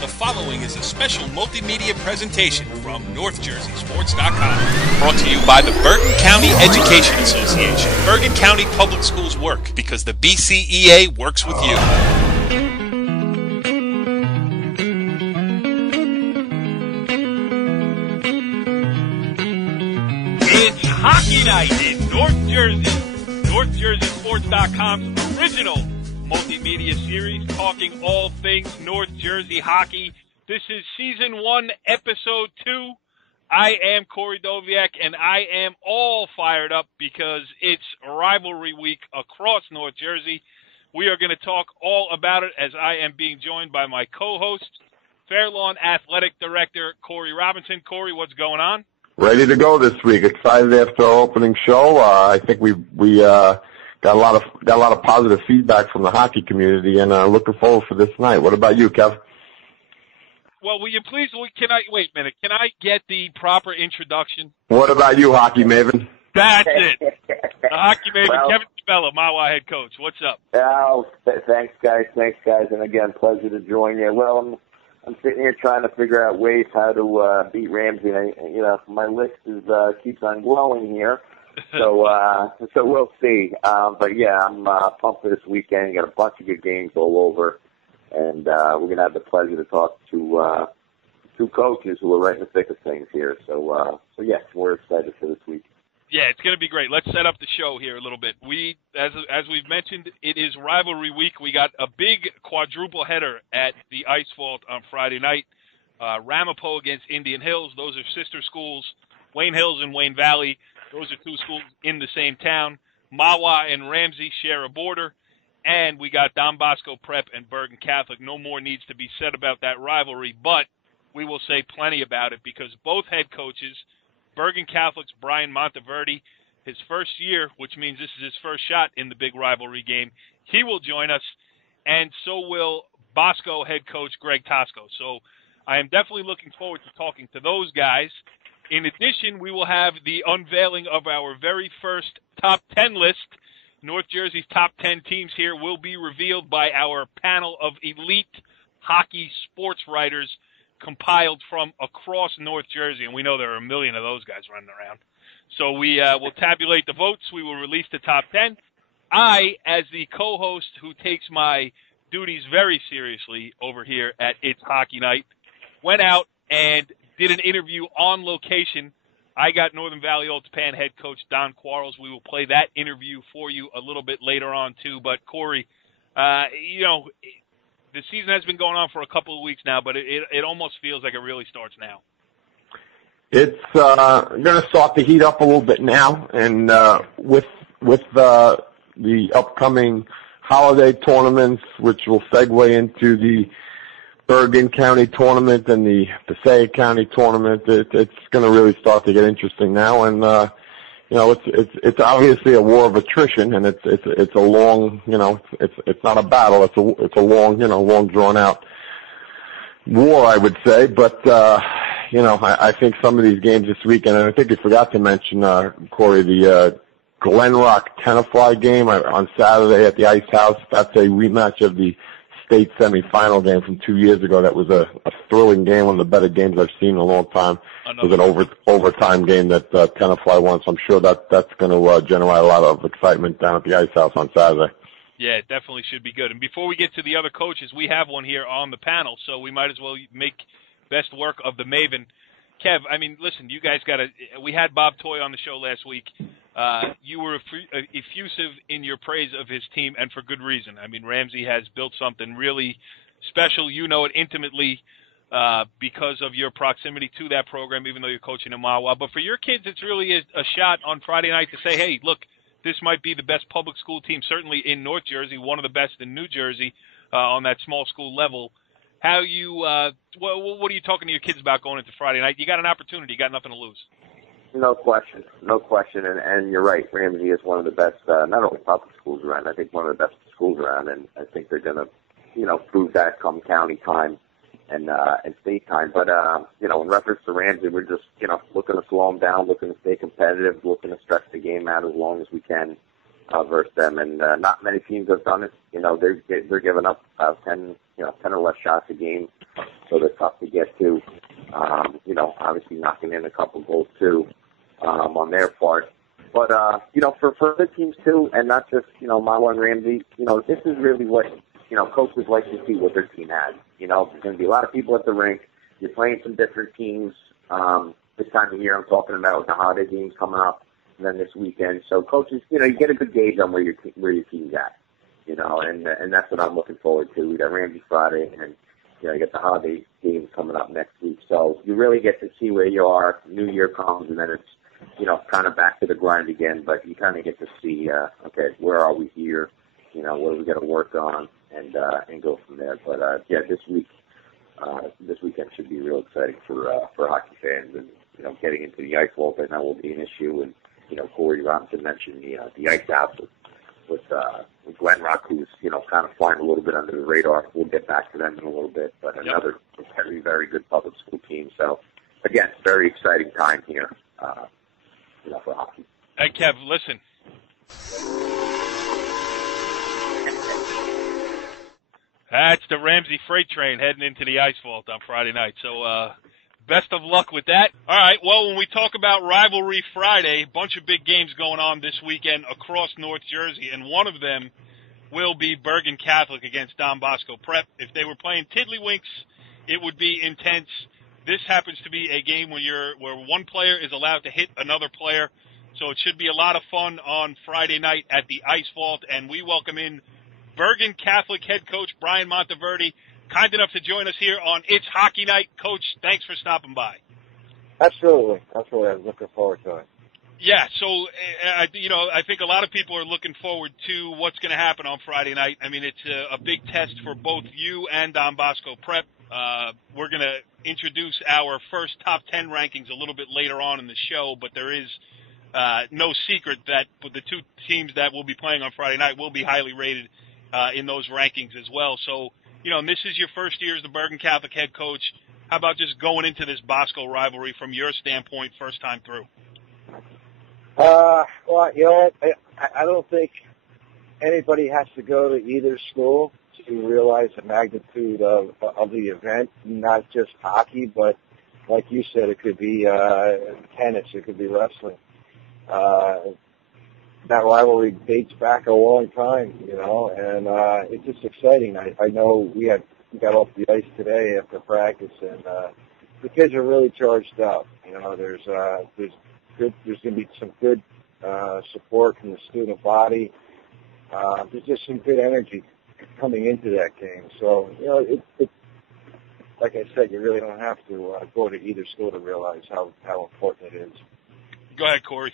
The following is a special multimedia presentation from NorthJerseySports.com. Brought to you by the Bergen County Education Association. Bergen County Public Schools work because the BCEA works with you. It's hockey night in North Jersey. NorthJerseySports.com's original multimedia series talking all things North Jersey hockey. This is Season 1, Episode 2. I am Corey Doviak, and I am all fired up because it's Rivalry Week across North Jersey. We are going to talk all about it as I am being joined by my co-host, Fairlawn Athletic Director Corey Robinson. Corey, what's going on? Ready to go this week. Excited after our opening show. I think we got a lot of positive feedback from the hockey community, and looking forward for this night. What about you, Kev? Well, will you please? Wait a minute? Can I get the proper introduction? What about you, hockey maven? That's it. The hockey maven, well, Kevin Spella, Mawa head coach. What's up? Oh, thanks, guys. And again, pleasure to join you. Well, I'm sitting here trying to figure out ways how to beat Ramsey. My list keeps on growing here. So we'll see. But yeah, I'm pumped for this weekend. Got a bunch of good games all over, and we're gonna have the pleasure to talk to two coaches who are right in the thick of things here. So yes, we're excited for this week. Yeah, it's gonna be great. Let's set up the show here a little bit. As we've mentioned, it is Rivalry Week. We got a big quadruple header at the Ice Vault on Friday night. Ramapo against Indian Hills. Those are sister schools. Wayne Hills and Wayne Valley. Those are two schools in the same town. Mawa and Ramsey share a border. And we got Don Bosco Prep and Bergen Catholic. No more needs to be said about that rivalry, but we will say plenty about it because both head coaches, Bergen Catholic's Brian Monteverde, his first year, which means this is his first shot in the big rivalry game, he will join us, and so will Bosco head coach Greg Toskos. So I am definitely looking forward to talking to those guys. In addition, we will have the unveiling of our very first top 10 list. North Jersey's top 10 teams here will be revealed by our panel of elite hockey sports writers compiled from across North Jersey, and we know there are a million of those guys running around. So we will tabulate the votes. We will release the top 10. I, as the co-host who takes my duties very seriously over here at It's Hockey Night, went out and did an interview on location. I got Northern Valley Old Japan head coach Don Quarles. We will play that interview for you a little bit later on, too. But, Corey, the season has been going on for a couple of weeks now, but it almost feels like it really starts now. It's going to start to heat up a little bit now, and with the upcoming holiday tournaments, which will segue into the Bergen County tournament and the Passaic County tournament, it's going to really start to get interesting now, and it's obviously a war of attrition, and it's a long, it's not a battle, it's a long, long drawn out war, I would say, but I think some of these games this weekend, and I think you forgot to mention, Corey, the Glen Rock Tenafly game on Saturday at the Ice House. That's a rematch of the state semifinal game from 2 years ago. That was a thrilling game, one of the better games I've seen in a long time. It was an overtime game that Tenafly won, so I'm sure that's going to generate a lot of excitement down at the Ice House on Saturday. Yeah, it definitely should be good. And before we get to the other coaches, we have one here on the panel, so we might as well make best work of the Maven. Kev, I mean, listen, you guys we had Bob Toy on the show last week. You were effusive in your praise of his team, and for good reason. I mean, Ramsey has built something really special. You know it intimately because of your proximity to that program, even though you're coaching in Mawa. But for your kids, it's really a shot on Friday night to say, hey, look, this might be the best public school team, certainly in North Jersey, one of the best in New Jersey on that small school level. How what are you talking to your kids about going into Friday night? You got an opportunity. You got nothing to lose. No question. And you're right. Ramsey is one of the best, not only public schools around, I think one of the best schools around, and I think they're going to, prove that come county time and state time. But, in reference to Ramsey, we're just, looking to slow them down, looking to stay competitive, looking to stretch the game out as long as we can versus them. And not many teams have done it. They're giving up 10 or less shots a game. so they're tough to get to. Obviously knocking in a couple goals too on their part. But, for other teams too, and not just, Marlon and Ramsey, this is really what, coaches like to see what their team has. There's going to be a lot of people at the rink. You're playing some different teams. This time of year I'm talking about with the holiday games coming up and then this weekend. So coaches, you get a good gauge on where your team's at, and that's what I'm looking forward to. We got Ramsey Friday, and, you get the holiday games coming up next week. So you really get to see where you are. New Year comes, and then it's, kind of back to the grind again. But you kind of get to see, okay, where are we here? What do we got to work on, and go from there. But this weekend should be real exciting for hockey fans, and getting into the ice vault I know will be an issue. And Corey Robinson mentioned the ice house with Glen Rock, who's kind of flying a little bit under the radar. We'll get back to them in a little bit, but another very, very good public school team. So again, very exciting time here, for hockey. Hey, Kev, listen. That's the Ramsey freight train heading into the ice vault on Friday night. So, best of luck with that. All right, well, when we talk about Rivalry Friday, a bunch of big games going on this weekend across North Jersey, and one of them will be Bergen Catholic against Don Bosco Prep. If they were playing Tiddlywinks, it would be intense. This happens to be a game where one player is allowed to hit another player, so it should be a lot of fun on Friday night at the Ice Vault, and we welcome in Bergen Catholic head coach Brian Monteverde, kind enough to join us here on It's Hockey Night. Coach, thanks for stopping by. Absolutely. I was looking forward to it. Yeah, so, I think a lot of people are looking forward to what's going to happen on Friday night. I mean, it's a big test for both you and Don Bosco Prep. We're going to introduce our first top 10 rankings a little bit later on in the show, but there is no secret that the two teams that will be playing on Friday night will be highly rated in those rankings as well. So, and this is your first year as the Bergen Catholic head coach. How about just going into this Bosco rivalry from your standpoint, first time through? Well, I don't think anybody has to go to either school to realize the magnitude of the event, not just hockey, but like you said, it could be tennis, it could be wrestling. That rivalry dates back a long time, and it's just exciting. I know we got off the ice today after practice, and the kids are really charged up. There's going to be some good support from the student body. There's just some good energy coming into that game. So, it like I said, you really don't have to go to either school to realize how important it is. Go ahead, Corey.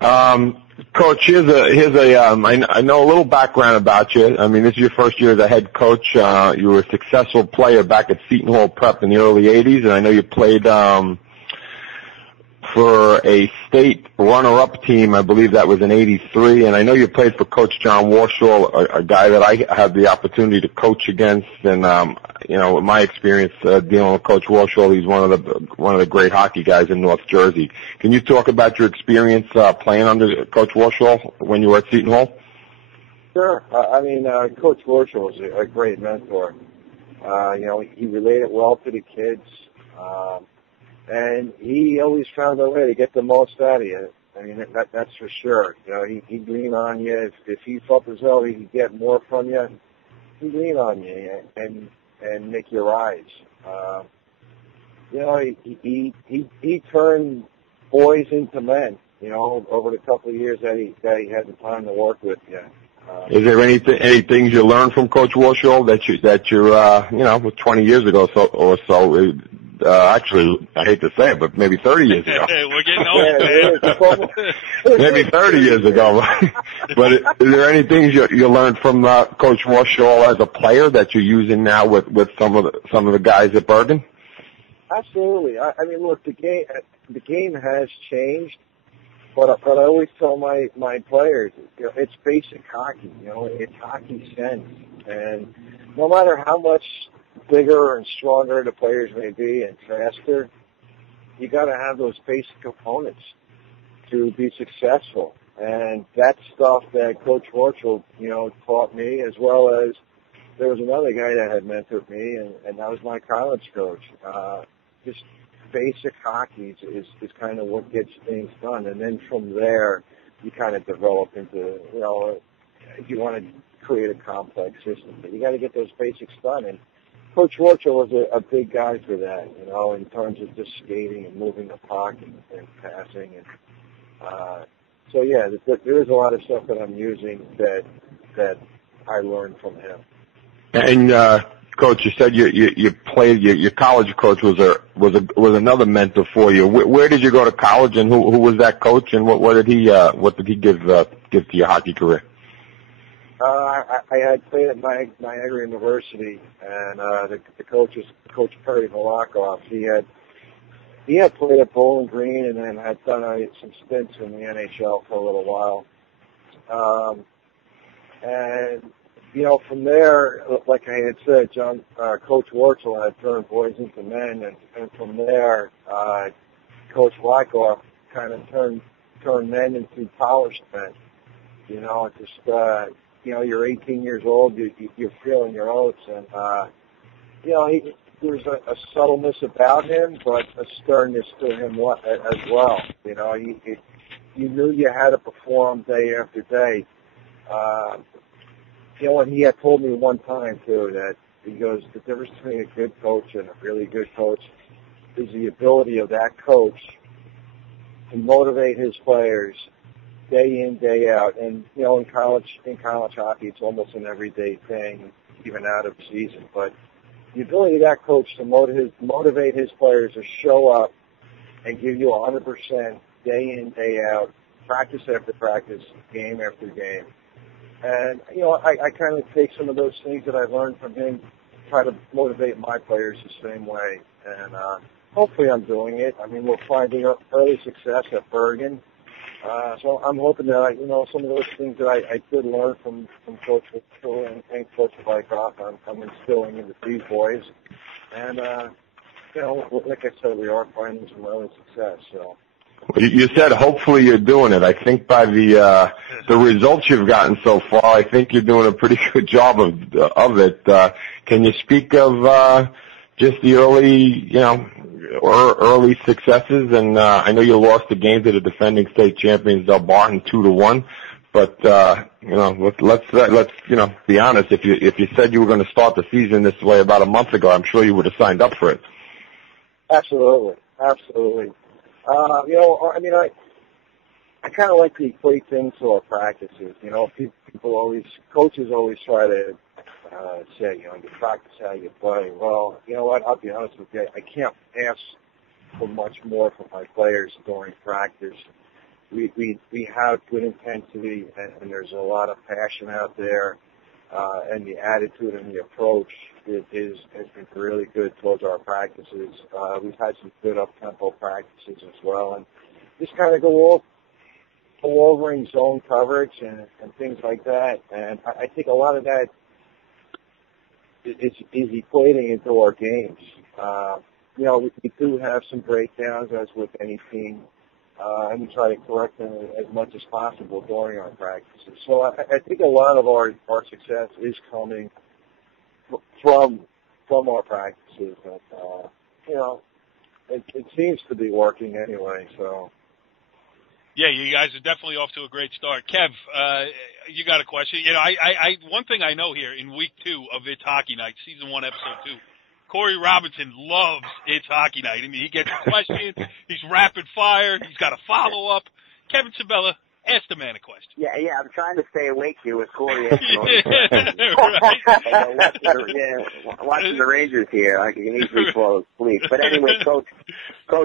Coach, I know a little background about you. I mean, this is your first year as a head coach. You were a successful player back at Seton Hall Prep in the early 80s, and I know you played for a state runner-up team. I believe that was in 83, and I know you played for Coach John Warshall, a guy that I had the opportunity to coach against. And in my experience dealing with Coach Warshall, he's one of the great hockey guys in North Jersey. Can you talk about your experience playing under Coach Warshall when you were at Seton Hall? Sure. Coach Warshall was a great mentor. He related well to the kids. And he always found a way to get the most out of you. I mean, that's for sure. He'd lean on you. If he felt as though he could get more from you, he'd lean on you and make you rise. He turned boys into men, over the couple of years that he had the time to work with you. Is there any things you learned from Coach Warshall that you're 20 years ago or so? Actually, I hate to say it, but maybe 30 years ago. We're getting old, man. Maybe 30 years ago. But is there any things you learned from Coach Warshall as a player that you're using now with some of the guys at Bergen? Absolutely. Look, the game has changed, but I always tell my players, it's basic hockey. It's hockey sense, and no matter how much bigger and stronger the players may be and faster, you got to have those basic components to be successful. And that's stuff that Coach Warshall, taught me, as well as there was another guy that had mentored me, and that was my college coach. Just basic hockey is kind of what gets things done. And then from there, you kind of develop into, if you want to create a complex system, but you got to get those basics done. And Coach Warchel was a big guy for that, in terms of just skating and moving the puck and passing. And so, yeah, there is a lot of stuff that I'm using that I learned from him. And Coach, you said you played your college coach was another mentor for you. Where did you go to college, and who was that coach, and what did he give to your hockey career? I had played at Niagara University, and the coach is Coach Perry Malakoff. He had played at Bowling Green, and then had done some stints in the NHL for a little while. And from there, like I had said, Coach Warchel had turned boys into men, and from there, Coach Malakoff kind of turned men into polished men. You're 18 years old, you're feeling your oats, and there's a subtleness about him, but a sternness to him as well. You knew you had to perform day after day. And he had told me one time too that he goes, the difference between a good coach and a really good coach is the ability of that coach to motivate his players day in, day out. And, in college hockey, it's almost an everyday thing, even out of season. But the ability of that coach to motivate his players to show up and give you 100% day in, day out, practice after practice, game after game. And, I kind of take some of those things that I learned from him, try to motivate my players the same way. And hopefully I'm doing it. I mean, we're finding early success at Bergen. So I'm hoping that, some of those things that I did learn from Coach Mitchell and Coach Wyckoff, I'm instilling into these boys. And, like I said, we are finding some early success. So. You said hopefully you're doing it. I think by the results you've gotten so far, I think you're doing a pretty good job of it. Can you speak of just the early successes? And I know you lost the game to the defending state champions Del Barton 2-1, but let's be honest. If you said you were going to start the season this way about a month ago, I'm sure you would have signed up for it. Absolutely. I kind of like to equate things to our practices. Coaches always try to say, you practice how you play. Well, you know what? I'll be honest with you. I can't ask for much more from my players during practice. We have good intensity, and there's a lot of passion out there, and the attitude and the approach has been really good towards our practices. We've had some good up-tempo practices as well, and just kind of go over in zone coverage and things like that. And I think a lot of that is equating into our games. We do have some breakdowns, as with any team, and we try to correct them as much as possible during our practices. So I think a lot of our success is coming from our practices. And, it seems to be working anyway, so. Yeah, you guys are definitely off to a great start. Kev, you got a question? I one thing I know here in week 2 of It's Hockey Night, season 1, episode 2, Corey Robinson loves It's Hockey Night. I mean, he gets questions, he's rapid fire, he's got a follow-up. Kevin Sabella, ask the man a question. Yeah, I'm trying to stay awake here with Corey. Watching the Rangers here, I can easily fall asleep. But anyway, Coach,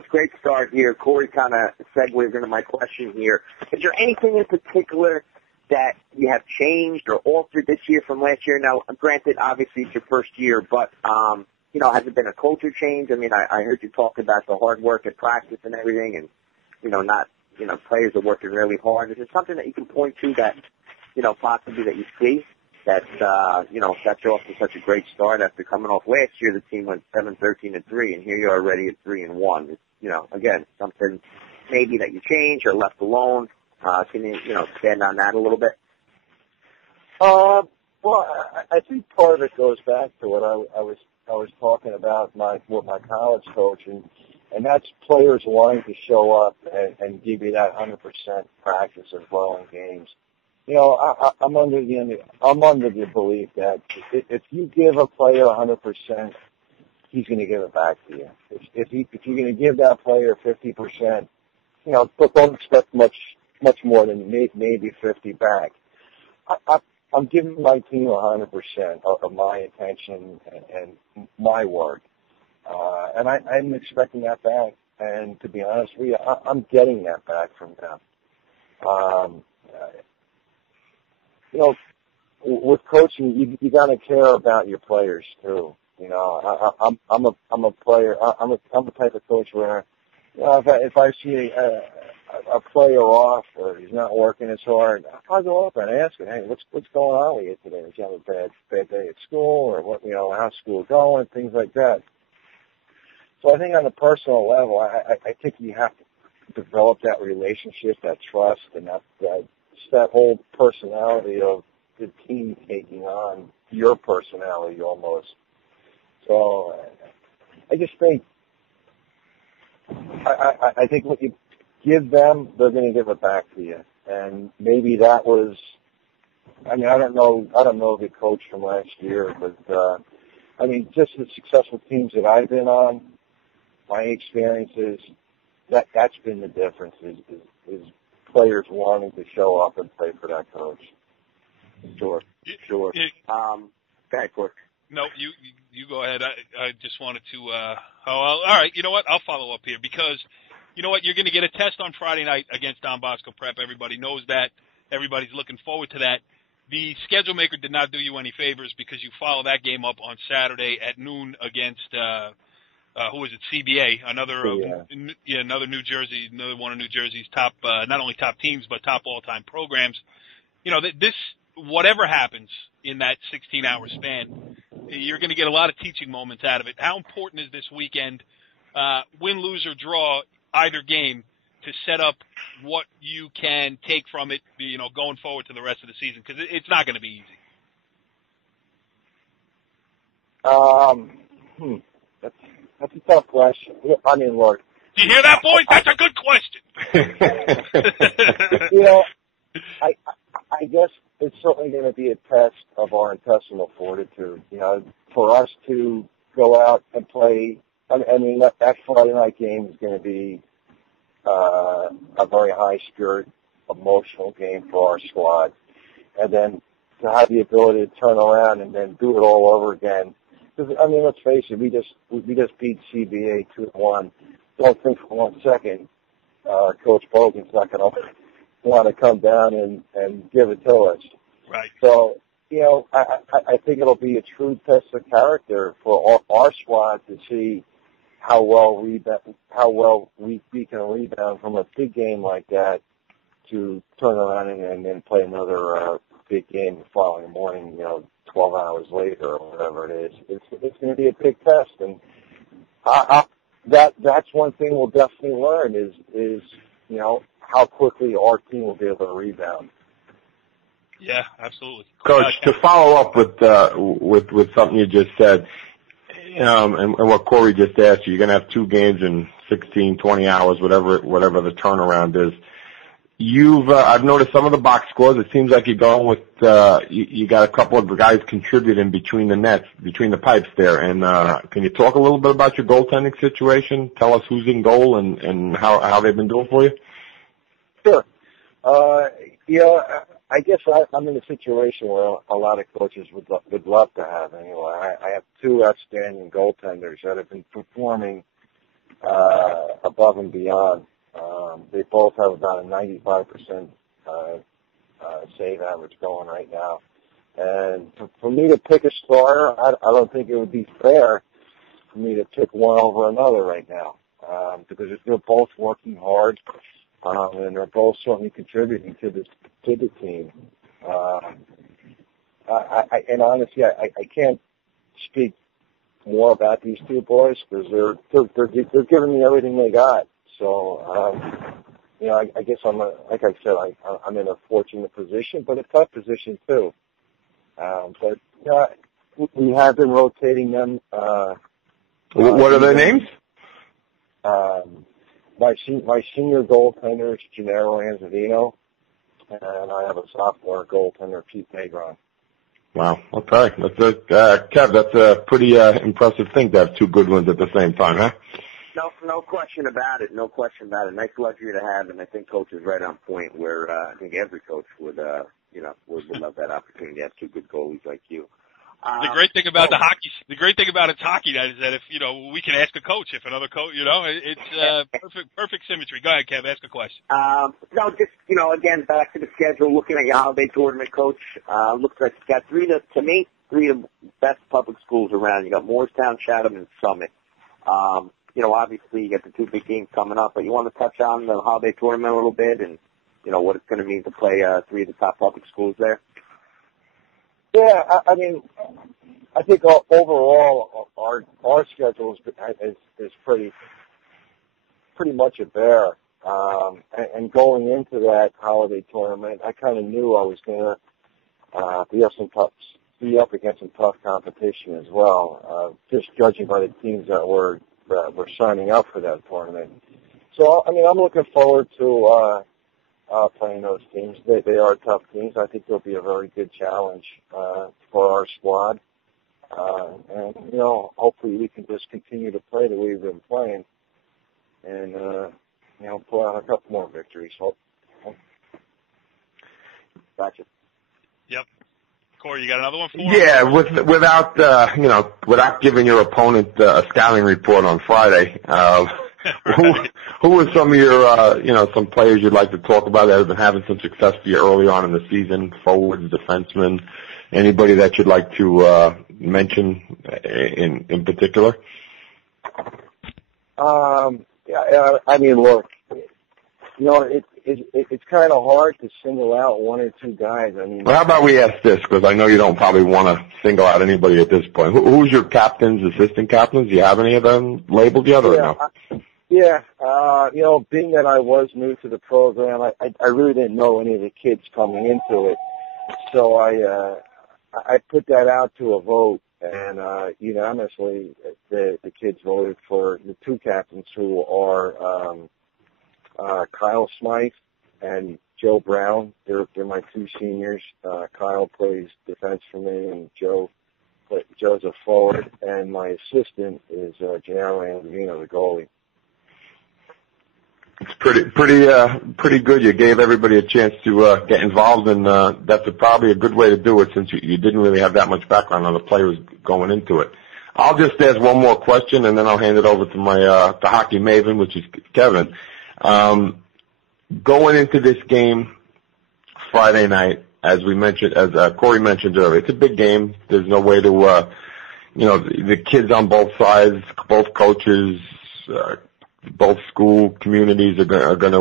great start here. Corey kind of segues into my question here. Is there anything in particular that you have changed or altered this year from last year? Now, granted, obviously it's your first year, but has it been a culture change? I mean, I heard you talk about the hard work at practice and everything, and players are working really hard. Is there something that you can point to that, possibly that you see that, got you off to such a great start after coming off last year? The team went 7-13-3, and here you are already at 3-1. Again, something maybe that you changed or left alone. Can you, expand on that a little bit? Well, I think part of it goes back to what I was talking about with my college coach, and that's players wanting to show up and give you that 100% practice as well in games. You know, I'm under the belief that if you give a player 100%, he's going to give it back to you. If you're going to give that player 50%, you know, don't expect much more than maybe 50 back. I'm giving my team 100% of my attention and my work, and I'm expecting that back. And to be honest with you, I'm getting that back from them. You know, with coaching, you got to care about your players too. You know, I'm a player. I'm the type of coach where, you know, if I see a player off or he's not working as hard, I'll go up and ask him, hey, what's going on with you today? Did you have a bad day at school, or what? You know, how's school going? Things like that. So I think on a personal level, I think you have to develop that relationship, that trust, and that whole personality of the team taking on your personality almost. So I just think I think what you give them, they're going to give it back to you. And maybe that was, I mean, I don't know the coach from last year, but I mean, just the successful teams that I've been on, my experiences, that's been the difference is players wanting to show up and play for that coach. Sure. Go ahead, Cork. No, you go ahead. I just wanted to. All right. You know what? I'll follow up here because, you know what? You're going to get a test on Friday night against Don Bosco Prep. Everybody knows that. Everybody's looking forward to that. The schedule maker did not do you any favors because you follow that game up on Saturday at noon against who is it? CBA, another New Jersey, another one of New Jersey's top, not only top teams but top all-time programs. You know, this whatever happens in that 16-hour span, you're going to get a lot of teaching moments out of it. How important is this weekend, win, lose, or draw, either game, to set up what you can take from it, you know, going forward to the rest of the season? Because it's not going to be easy. That's a tough question. I mean, look. Do you hear that, boys? That's a good question. You know, I guess it's certainly going to be a test of our intestinal fortitude. You know, for us to go out and play. I mean, that Friday night game is going to be a very high spirit, emotional game for our squad, and then to have the ability to turn around and then do it all over again. Because, I mean, let's face it, we just beat CBA 2-1. Don't think for 1 second Coach Bogan's not going to want to come down and give it to us. Right. So, you know, I think it'll be a true test of character for our squad to see how well we can rebound from a big game like that to turn around and then play another big game the following morning, you know, 12 hours later or whatever it is. It's going to be a big test, and that's one thing we'll definitely learn is you know, how quickly our team will be able to rebound. Yeah, absolutely. Coach, to follow up with something you just said, and what Corey just asked you, you're going to have 2 games in 16, 20 hours, whatever the turnaround is. I've noticed some of the box scores. It seems like you're going with, you got a couple of guys contributing between the nets, between the pipes there. And, can you talk a little bit about your goaltending situation? Tell us who's in goal and how they've been doing for you. Sure. You know, I guess I'm in a situation where a lot of coaches would love to have anyway. I have 2 outstanding goaltenders that have been performing, above and beyond. They both have about a 95% save average going right now. And for me to pick a starter, I don't think it would be fair for me to pick one over another right now, because they're both working hard, and they're both certainly contributing to the team. And honestly, I can't speak more about these 2 boys because they're giving me everything they got. So, you know, I guess like I said, I'm in a fortunate position, but a tough position too. But we have been rotating them. What are their names? My senior goaltender is Gennaro Anzavino, and I have a sophomore goaltender, Pete Negron. Wow. Okay. Kev, that's a pretty impressive thing to have two good ones at the same time, huh? No question about it. No question about it. Nice luxury to have, and I think Coach is right on point. Where I think every coach would love that opportunity to have two good goalies like you. The great thing about it's hockey night is that if we can ask a coach if another coach, it's perfect symmetry. Go ahead, Kev, ask a question. No, just again, back to the schedule. Looking at your holiday tournament, Coach, looks like you got three of the best public schools around. You got Morristown, Chatham, and Summit. Obviously you got the two big games coming up, but you want to touch on the holiday tournament a little bit and what it's going to mean to play three of the top public schools there. Yeah, I think overall our schedule is pretty much a bear. And going into that holiday tournament, I kind of knew I was going to be up against some tough competition as well. Just judging by the teams that were signing up for that tournament. So I'm looking forward to playing those teams. They are tough teams. I think they'll be a very good challenge for our squad. And hopefully we can just continue to play the way we've been playing, and pull out a couple more victories. Gotcha. Yep. Corey, you got another one for us? Yeah, without giving your opponent a scouting report on Friday. Who are some of your, some players you'd like to talk about that have been having some success for you early on in the season? Forwards, defensemen, anybody that you'd like to mention in particular? Look, it's kind of hard to single out one or two guys. Well, how about we ask this, because I know you don't probably want to single out anybody at this point. Who's your captains, assistant captains? Do you have any of them labeled yet, or no? Yeah, being that I was new to the program, I really didn't know any of the kids coming into it. So I put that out to a vote, and unanimously the kids voted for the two captains, who are Kyle Smythe and Joe Brown. They're my two seniors. Kyle plays defense for me, and Joe's a forward, and my assistant is Gennaro Anzavino, the goalie. It's pretty good. You gave everybody a chance to get involved, and that's probably a good way to do it, since you didn't really have that much background on the players going into it. I'll just ask one more question, and then I'll hand it over to my the hockey maven, which is Kevin. Going into this game Friday night, as Corey mentioned earlier, it's a big game. There's no way to, the kids on both sides, both coaches, both school communities are going to,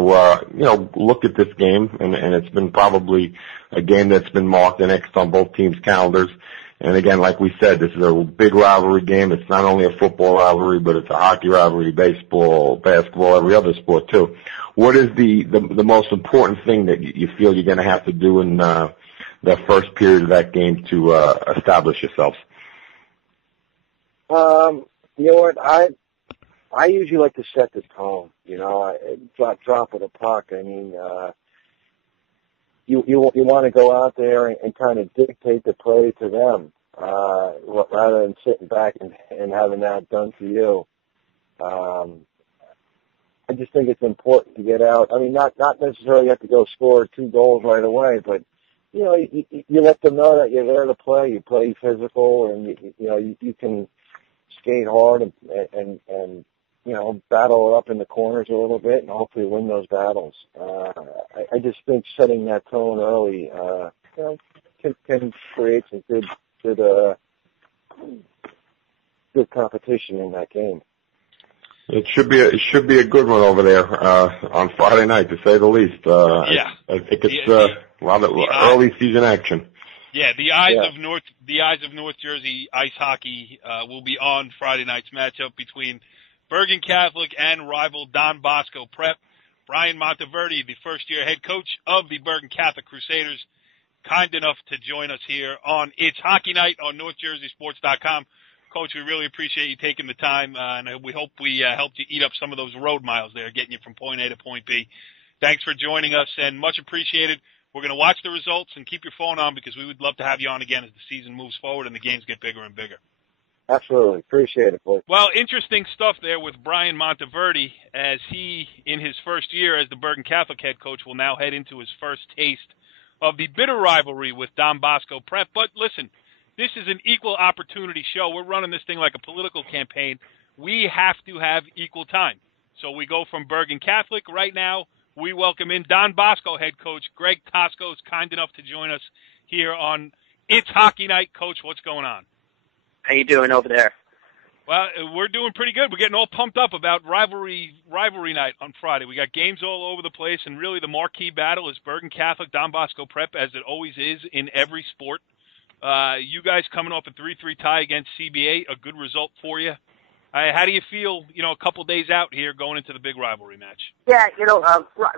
look at this game, and it's been probably a game that's been marked and X'd on both teams' calendars. And again, like we said, this is a big rivalry game. It's not only a football rivalry, but it's a hockey rivalry, baseball, basketball, every other sport too. What is the most important thing that you feel you're going to have to do in the first period of that game to establish yourselves? You know what? I usually like to set the tone. Drop of the puck. You want to go out there and kind of dictate the play to them, rather than sitting back and having that done to you. I just think it's important to get out. Not necessarily have to go score 2 goals right away, but you let them know that you're there to play. You play physical, and you can skate hard and battle it up in the corners a little bit, and hopefully win those battles. I just think setting that tone early, can create some good competition in that game. It should be a good one over there on Friday night, to say the least. Yeah, I think it's a lot of early season action. Yeah, the eyes of North Jersey ice hockey will be on Friday night's matchup between Bergen Catholic and rival Don Bosco Prep. Brian Monteverde, the first-year head coach of the Bergen Catholic Crusaders, kind enough to join us here on It's Hockey Night on NorthJerseySports.com. Coach, we really appreciate you taking the time, and we hope we helped you eat up some of those road miles there, getting you from point A to point B. Thanks for joining us, and much appreciated. We're going to watch the results and keep your phone on because we would love to have you on again as the season moves forward and the games get bigger and bigger. Absolutely. Appreciate it, boy. Well, interesting stuff there with Brian Monteverde as he, in his first year as the Bergen Catholic head coach, will now head into his first taste of the bitter rivalry with Don Bosco Prep. But listen, this is an equal opportunity show. We're running this thing like a political campaign. We have to have equal time. So we go from Bergen Catholic right now. We welcome in Don Bosco head coach Greg Toskos, kind enough to join us here on It's Hockey Night. Coach, what's going on? How you doing over there? Well, we're doing pretty good. We're getting all pumped up about rivalry night on Friday. We got games all over the place, and really the marquee battle is Bergen Catholic, Don Bosco Prep, as it always is in every sport. You guys coming off a 3-3 tie against CBA, a good result for you. How do you feel, a couple days out here going into the big rivalry match? Yeah,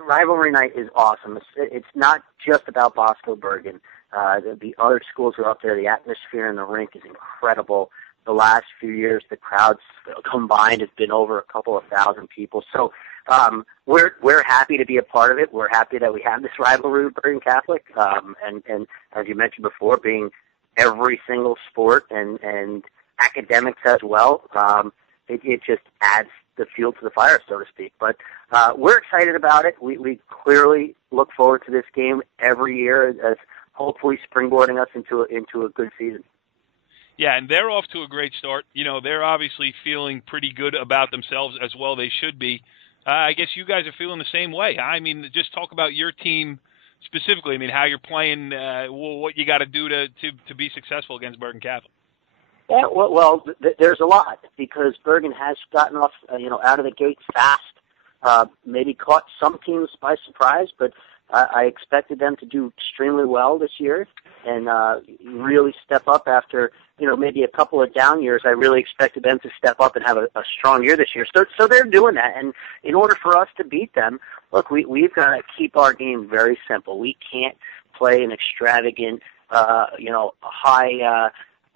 rivalry night is awesome. It's not just about Bosco Bergen. The other schools are up there. The atmosphere in the rink is incredible. The last few years, the crowds combined has been over a couple of thousand people. So we're happy to be a part of it. We're happy that we have this rivalry with Bergen Catholic. And as you mentioned before, being every single sport and academics as well, it just adds the fuel to the fire, so to speak. But we're excited about it. We clearly look forward to this game every year as hopefully springboarding us into a good season. Yeah, and they're off to a great start. They're obviously feeling pretty good about themselves as well. They should be. I guess you guys are feeling the same way. I mean, just talk about your team specifically. I mean, how you're playing, what you got to do to be successful against Bergen Catholic. Yeah, well, there's a lot because Bergen has gotten off, out of the gate fast. Maybe caught some teams by surprise, but I expected them to do extremely well this year and really step up after, maybe a couple of down years. I really expected them to step up and have a strong year this year. So they're doing that. And in order for us to beat them, look, we've got to keep our game very simple. We can't play an extravagant, high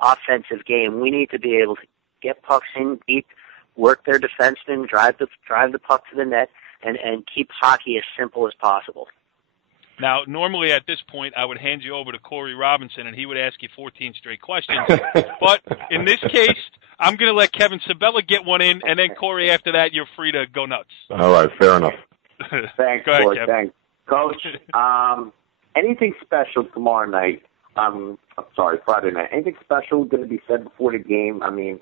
offensive game. We need to be able to get pucks in deep, work their defensemen, drive the puck to the net, and keep hockey as simple as possible. Now, normally at this point, I would hand you over to Corey Robinson, and he would ask you 14 straight questions. But in this case, I'm going to let Kevin Sabella get one in, and then, Corey, after that, you're free to go nuts. All right, fair enough. Thanks, go ahead, Corey. Kevin. Thanks. Coach, anything special tomorrow night? Friday night. Anything special going to be said before the game? I mean,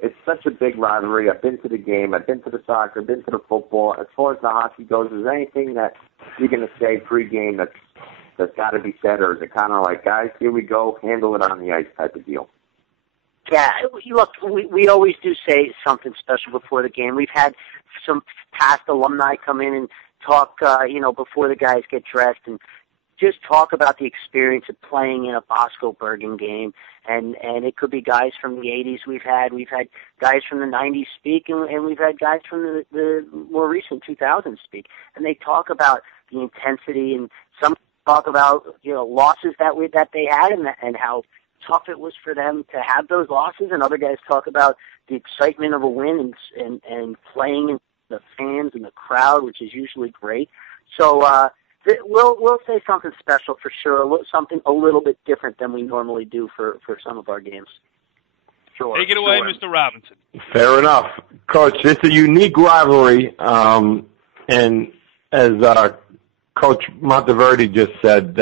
it's such a big rivalry. I've been to the game. I've been to the soccer. I've been to the football. As far as the hockey goes, is there anything that you're going to say pre-game that's got to be said, or is it kind of like, guys, here we go, handle it on the ice type of deal? Yeah, look, we always do say something special before the game. We've had some past alumni come in and talk, before the guys get dressed and just talk about the experience of playing in a Bosco Bergen game. And it could be guys from the 80s we've had guys from the 90s speak, and we've had guys from the more recent 2000s speak. And they talk about the intensity, and some talk about, losses that they had and how tough it was for them to have those losses. And other guys talk about the excitement of a win and playing in the fans and the crowd, which is usually great. So, We'll say something special for sure, something a little bit different than we normally do for some of our games. Sure. Take it away, Mr. Robinson. Fair enough. Coach, it's a unique rivalry, and as Coach Monteverde just said,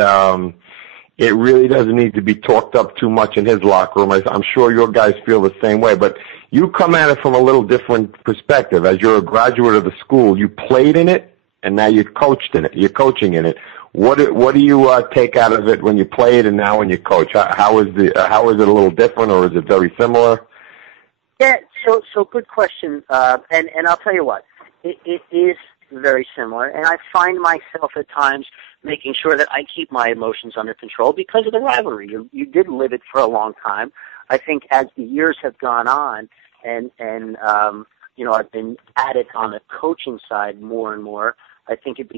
it really doesn't need to be talked up too much in his locker room. I'm sure your guys feel the same way, but you come at it from a little different perspective. As you're a graduate of the school, you played in it, and now you're coached in it. You're coaching in it. What do you take out of it when you play it and now when you coach? How is it a little different, or is it very similar? Yeah, so good question. And I'll tell you what, it is very similar, and I find myself at times making sure that I keep my emotions under control because of the rivalry. You did live it for a long time. I think as the years have gone on, and I've been at it on the coaching side more and more, I think it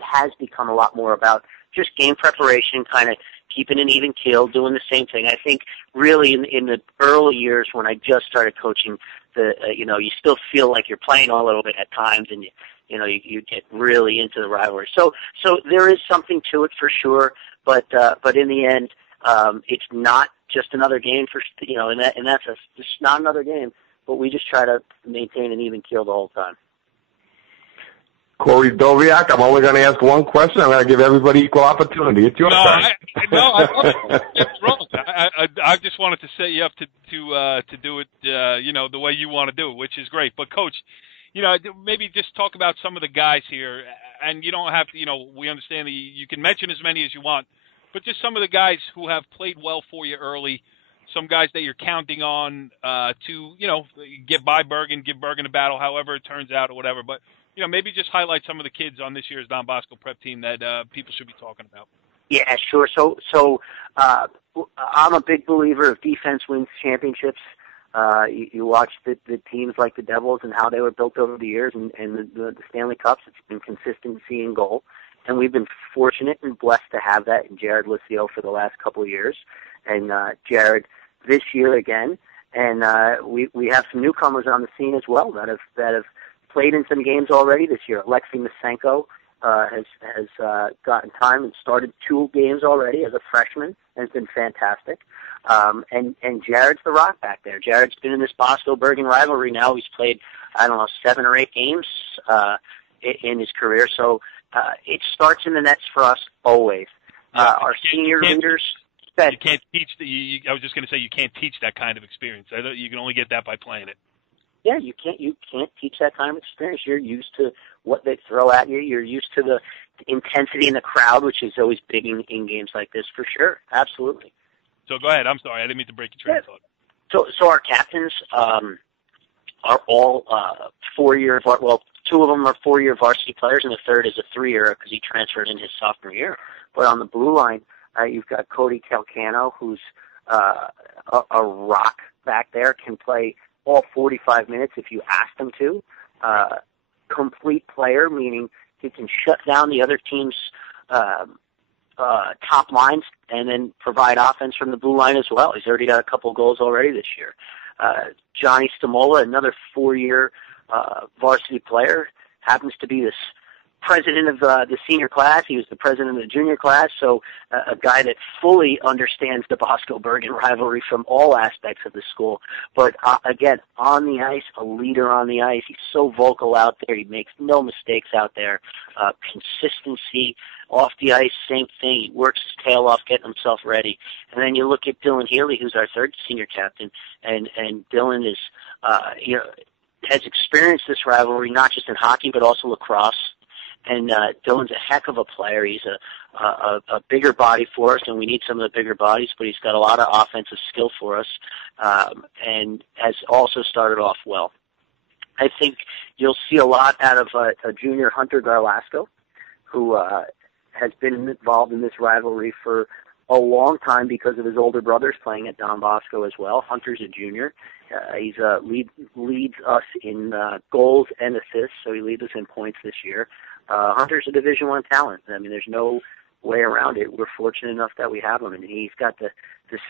has become a lot more about just game preparation, kind of keeping an even keel, doing the same thing. I think really in the early years when I just started coaching, you still feel like you're playing a little bit at times, and you get really into the rivalry. So there is something to it for sure, but in the end, it's not just another game and that's just not another game. But we just try to maintain an even keel the whole time. Corey Doviak, I'm only going to ask one question. I'm going to give everybody equal opportunity. It's your turn. It's wrong. I just wanted to set you up to do it, the way you want to do it, which is great. But Coach, maybe just talk about some of the guys here, and you don't have to. We understand that you can mention as many as you want, but just some of the guys who have played well for you early. Some guys that you're counting on to, get by Bergen, give Bergen a battle, however it turns out or whatever. But, maybe just highlight some of the kids on this year's Don Bosco prep team that people should be talking about. Yeah, sure. So I'm a big believer of defense wins championships. You watch the teams like the Devils and how they were built over the years, and the Stanley Cups. It's been consistency in goal. And we've been fortunate and blessed to have that in Jared Lucio for the last couple of years. And Jared this year again, and we have some newcomers on the scene as well that have played in some games already this year. Alexei Masenko has gotten time and started 2 games already as a freshman and has been fantastic. And Jared's the rock back there. Jared's been in this Bosco-Bergen rivalry now. He's played 7 or 8 games in his career. So it starts in the nets for us always. Our senior leaders. You can't teach I was just going to say you can't teach that kind of experience. You can only get that by playing it. Yeah, you can't teach that kind of experience. You're used to what they throw at you. You're used to the intensity in the crowd, which is always big in games like this, for sure. Absolutely. So go ahead. I'm sorry. I didn't mean to break your train of thought. So our captains are all 4-year. Well, 2 of them are 4-year varsity players, and the third is a 3-year because he transferred in his sophomore year. But on the blue line, you've got Cody Calcano, who's a rock back there, can play all 45 minutes if you ask him to. Complete player, meaning he can shut down the other team's top lines and then provide offense from the blue line as well. He's already got a couple goals already this year. Johnny Stamola, another 4-year varsity player, happens to be this president of the senior class. He was the president of the junior class, so a guy that fully understands the Bosco-Bergen rivalry from all aspects of the school. But again, on the ice, a leader on the ice. He's so vocal out there. He makes no mistakes out there. Consistency off the ice, same thing. He works his tail off getting himself ready. And then you look at Dylan Healy, who's our third senior captain, and Dylan is has experienced this rivalry not just in hockey but also lacrosse. And Dylan's a heck of a player. He's a bigger body for us, and we need some of the bigger bodies, but he's got a lot of offensive skill for us, and has also started off well. I think you'll see a lot out of a junior Hunter Garlasco, who has been involved in this rivalry for a long time because of his older brothers playing at Don Bosco as well. Hunter's a junior. He's leads us in goals and assists, so he leads us in points this year. Hunter's a Division I talent. I mean, there's no way around it. We're fortunate enough that we have him, and he's got the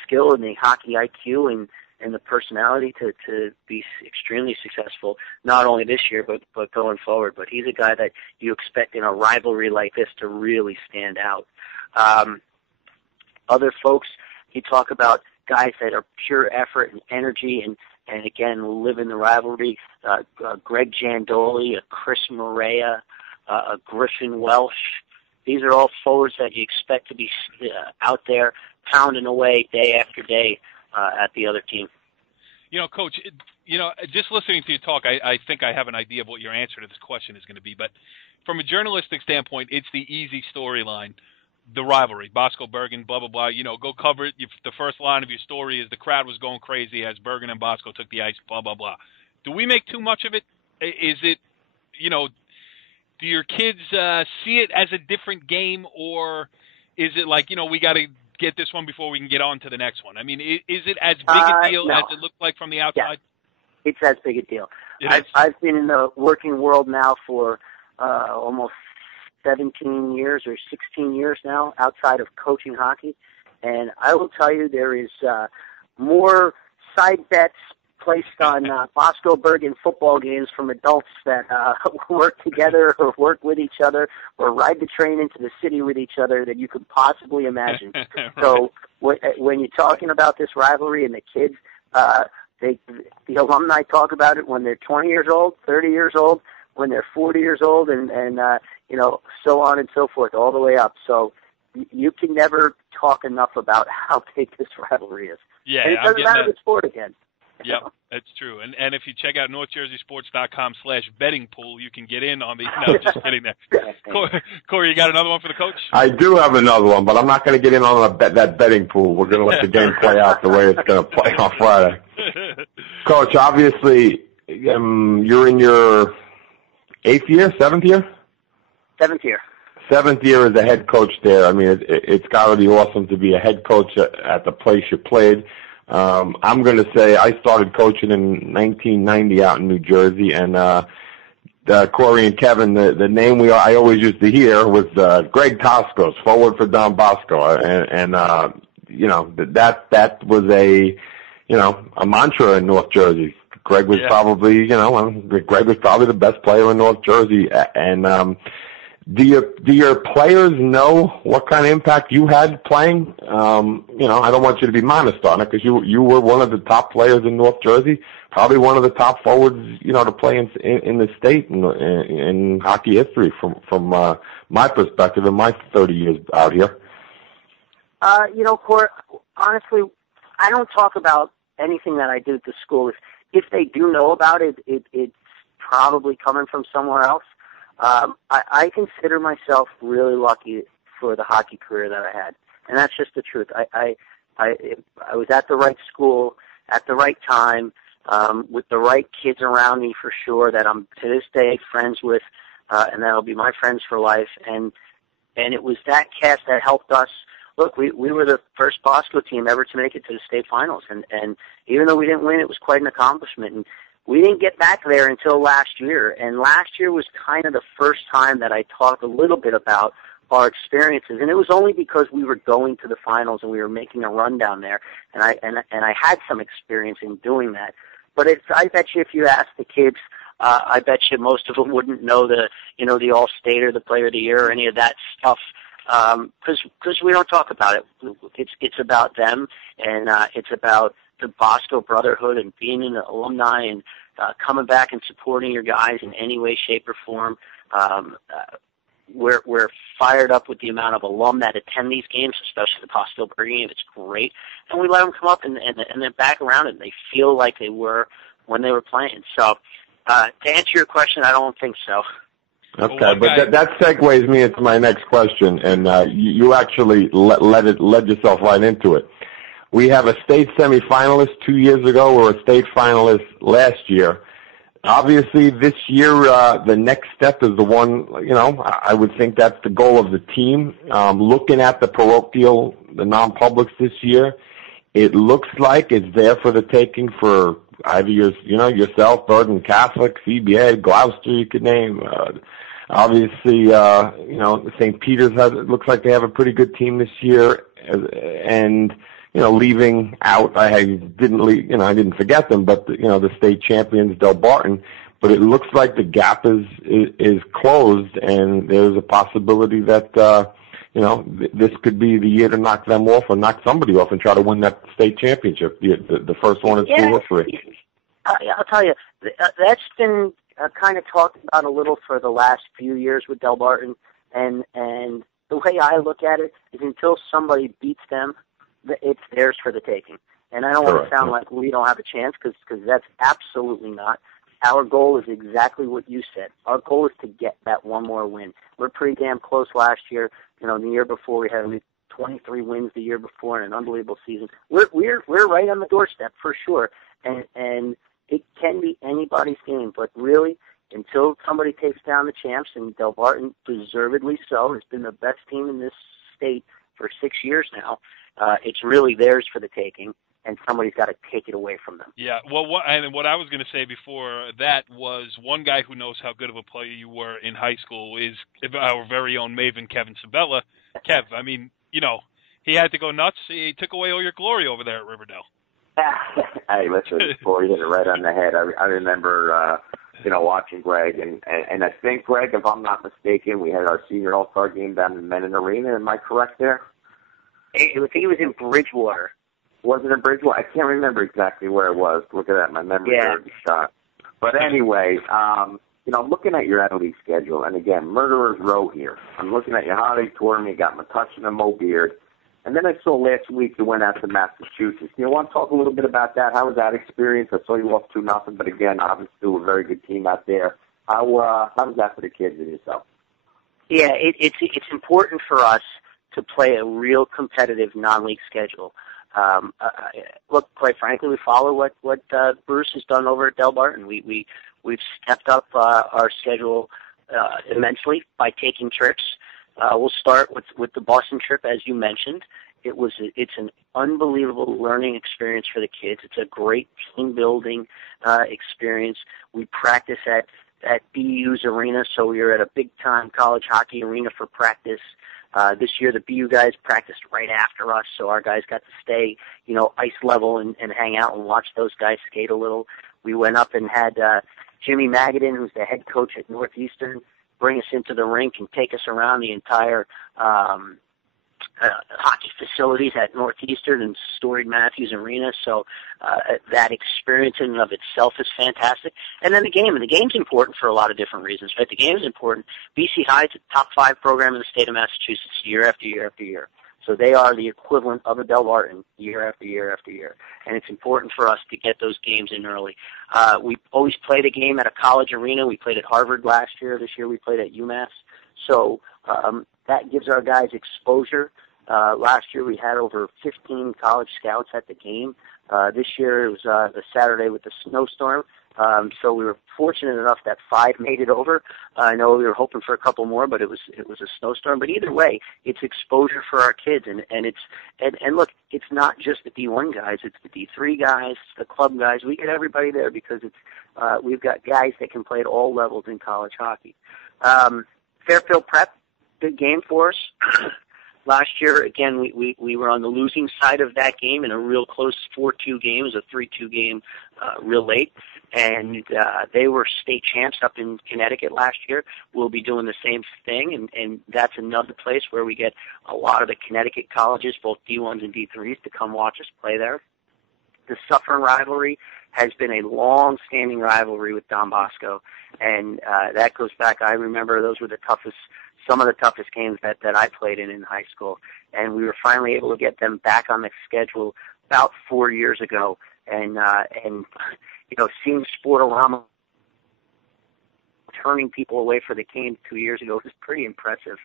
skill and the hockey IQ and the personality to be extremely successful, not only this year but going forward. But he's a guy that you expect in a rivalry like this to really stand out. Other folks, you talk about guys that are pure effort and energy and again, live in the rivalry. Greg Jandoli, Chris Morea, Griffin Welsh. These are all forwards that you expect to be out there pounding away day after day at the other team. Coach, just listening to you talk, I think I have an idea of what your answer to this question is going to be. But from a journalistic standpoint, it's the easy storyline. The rivalry, Bosco-Bergen, blah, blah, blah. Go cover it. The first line of your story is the crowd was going crazy as Bergen and Bosco took the ice, blah, blah, blah. Do we make too much of it? Is it, do your kids see it as a different game, or is it like, we got to get this one before we can get on to the next one? I mean, is it as big a deal as it looks like from the outside? Yeah. It's as big a deal. I've been in the working world now for almost 17 years or 16 years now outside of coaching hockey. And I will tell you, there is more side bets placed on Bosco Bergen football games from adults that work together or work with each other or ride the train into the city with each other than you could possibly imagine. So when you're talking about this rivalry and the kids, the alumni talk about it when they're 20 years old, 30 years old, when they're 40 years old, and so on and so forth, all the way up. So you can never talk enough about how big this rivalry is. Yeah, and it doesn't matter the sport again. Yep, that's true. And if you check out NorthJerseySports.com/betting pool, you can get in on the. No, just kidding there. Corey, you got another one for the coach? I do have another one, but I'm not going to get in on that betting pool. We're going to let the game play out the way it's going to play on Friday. Coach, obviously, you're in your 8th year, 7th year? 7th year. 7th year as a head coach there. I mean, it's got to be awesome to be a head coach at the place you played. I'm going to say I started coaching in 1990 out in New Jersey, and Corey and Kevin, the name I always used to hear was Greg Toskos, forward for Don Bosco, and that was a mantra in North Jersey. Greg was probably the best player in North Jersey, and do your players know what kind of impact you had playing? I don't want you to be modest on it because you were one of the top players in North Jersey, probably one of the top forwards, to play in the state in hockey history from my perspective in my 30 years out here. Court, honestly, I don't talk about anything that I do at the school. If they do know about it, it's probably coming from somewhere else. I consider myself really lucky for the hockey career that I had, and that's just the truth. I was at the right school at the right time with the right kids around me for sure that I'm to this day friends with, and that'll be my friends for life. And it was that cast that helped us. Look, we were the first Bosco team ever to make it to the state finals, and even though we didn't win, it was quite an accomplishment. And we didn't get back there until last year, and last year was kind of the first time that I talked a little bit about our experiences, and it was only because we were going to the finals and we were making a run down there, and I had some experience in doing that. But I bet you if you ask the kids, I bet you most of them wouldn't know the All-State or the Player of the Year or any of that stuff, because we don't talk about it. It's about them, and it's about the Bosco brotherhood and being an alumni and coming back and supporting your guys in any way, shape, or form. We're fired up with the amount of alum that attend these games, especially the Bosco Bergen game. It's great. And we let them come up and they're back around and they feel like they were when they were playing. So to answer your question, I don't think so. Okay, but that segues me into my next question, and you actually led yourself right into it. We have a state semifinalist 2 years ago or a state finalist last year. Obviously, this year, the next step is the one, I would think that's the goal of the team. Looking at the parochial, the non-publics this year, it looks like it's there for the taking for either yourself, Bergen Catholic, CBA, Gloucester, you could name. Obviously, St. Peter's it looks like they have a pretty good team this year, and leaving out, I didn't forget them, but the state champions, Del Barton. But it looks like the gap is closed, and there's a possibility that this could be the year to knock them off or knock somebody off and try to win that state championship, the first one in school history. I'll tell you, that's been kind of talked about a little for the last few years with Del Barton, and the way I look at it is until somebody beats them, it's theirs for the taking. And I don't want to sound like we don't have a chance, because that's absolutely not. Our goal is exactly what you said. Our goal is to get that one more win. We're pretty damn close last year. The year before we had 23 wins the year before and an unbelievable season. We're right on the doorstep for sure. And it can be anybody's game, but really, until somebody takes down the champs, and Del Barton, deservedly so, has been the best team in this state for 6 years now, it's really theirs for the taking. and somebody's got to take it away from them. Yeah, well, what I was going to say before that was one guy who knows how good of a player you were in high school is our very own Maven, Kevin Sabella. Kev, I mean, you know, he had to go nuts. He took away all your glory over there at Riverdale. Hey, listen, before you hit it right on the head, I remember, watching Greg, and I think, Greg, if I'm not mistaken, we had our senior all-star game down in Menon Arena. Am I correct there? I think it was in Bridgewater. Was it in Bridgewater? I can't remember exactly where it was. Look at that. My memory's already shot. But anyway, I'm looking at your out-of-league schedule, and again, Murderer's Row here. I'm looking at your holiday tournament. You got Metuchen and Mo Beard. And then I saw last week you went out to Massachusetts. You want to talk a little bit about that? How was that experience? I saw you off 2-0, but again, obviously a very good team out there. How was that for the kids and yourself? Yeah, it's important for us to play a real competitive non-league schedule. Look, quite frankly, we follow what Bruce has done over at Del Barton. We've stepped up our schedule immensely by taking trips. We'll start with the Boston trip, as you mentioned. It's an unbelievable learning experience for the kids. It's a great team building experience. We practice at BU's arena, so we were at a big time college hockey arena for practice. This year the BU guys practiced right after us, so our guys got to stay, ice level and hang out and watch those guys skate a little. We went up and had Jimmy Magadan, who's the head coach at Northeastern, bring us into the rink and take us around the entire hockey facilities at Northeastern and Storied Matthews Arena. So that experience in and of itself is fantastic. And then the game. And the game's important for a lot of different reasons, right? The game is important. BC High is a top 5 program in the state of Massachusetts year after year after year. So they are the equivalent of a Del Barton year after year after year. And it's important for us to get those games in early. We always played a game at a college arena. We played at Harvard last year. This year we played at UMass. So that gives our guys exposure. Last year we had over 15 college scouts at the game. This year it was the Saturday with the snowstorm. So we were fortunate enough that 5 made it over. I know we were hoping for a couple more, but it was a snowstorm. But either way, it's exposure for our kids, and look, it's not just the D1 guys; it's the D3 guys, the club guys. We get everybody there because we've got guys that can play at all levels in college hockey. Fairfield Prep, big game for us. Last year, again, we were on the losing side of that game in a real close 4-2 game. It was a 3-2 game real late. And they were state champs up in Connecticut last year. We'll be doing the same thing, and that's another place where we get a lot of the Connecticut colleges, both D1s and D3s, to come watch us play there. The Suffern rivalry has been a long-standing rivalry with Don Bosco, and that goes back, I remember those were some of the toughest games that I played in high school, and we were finally able to get them back on the schedule about 4 years ago, and seeing Sportorama turning people away for the game 2 years ago was pretty impressive.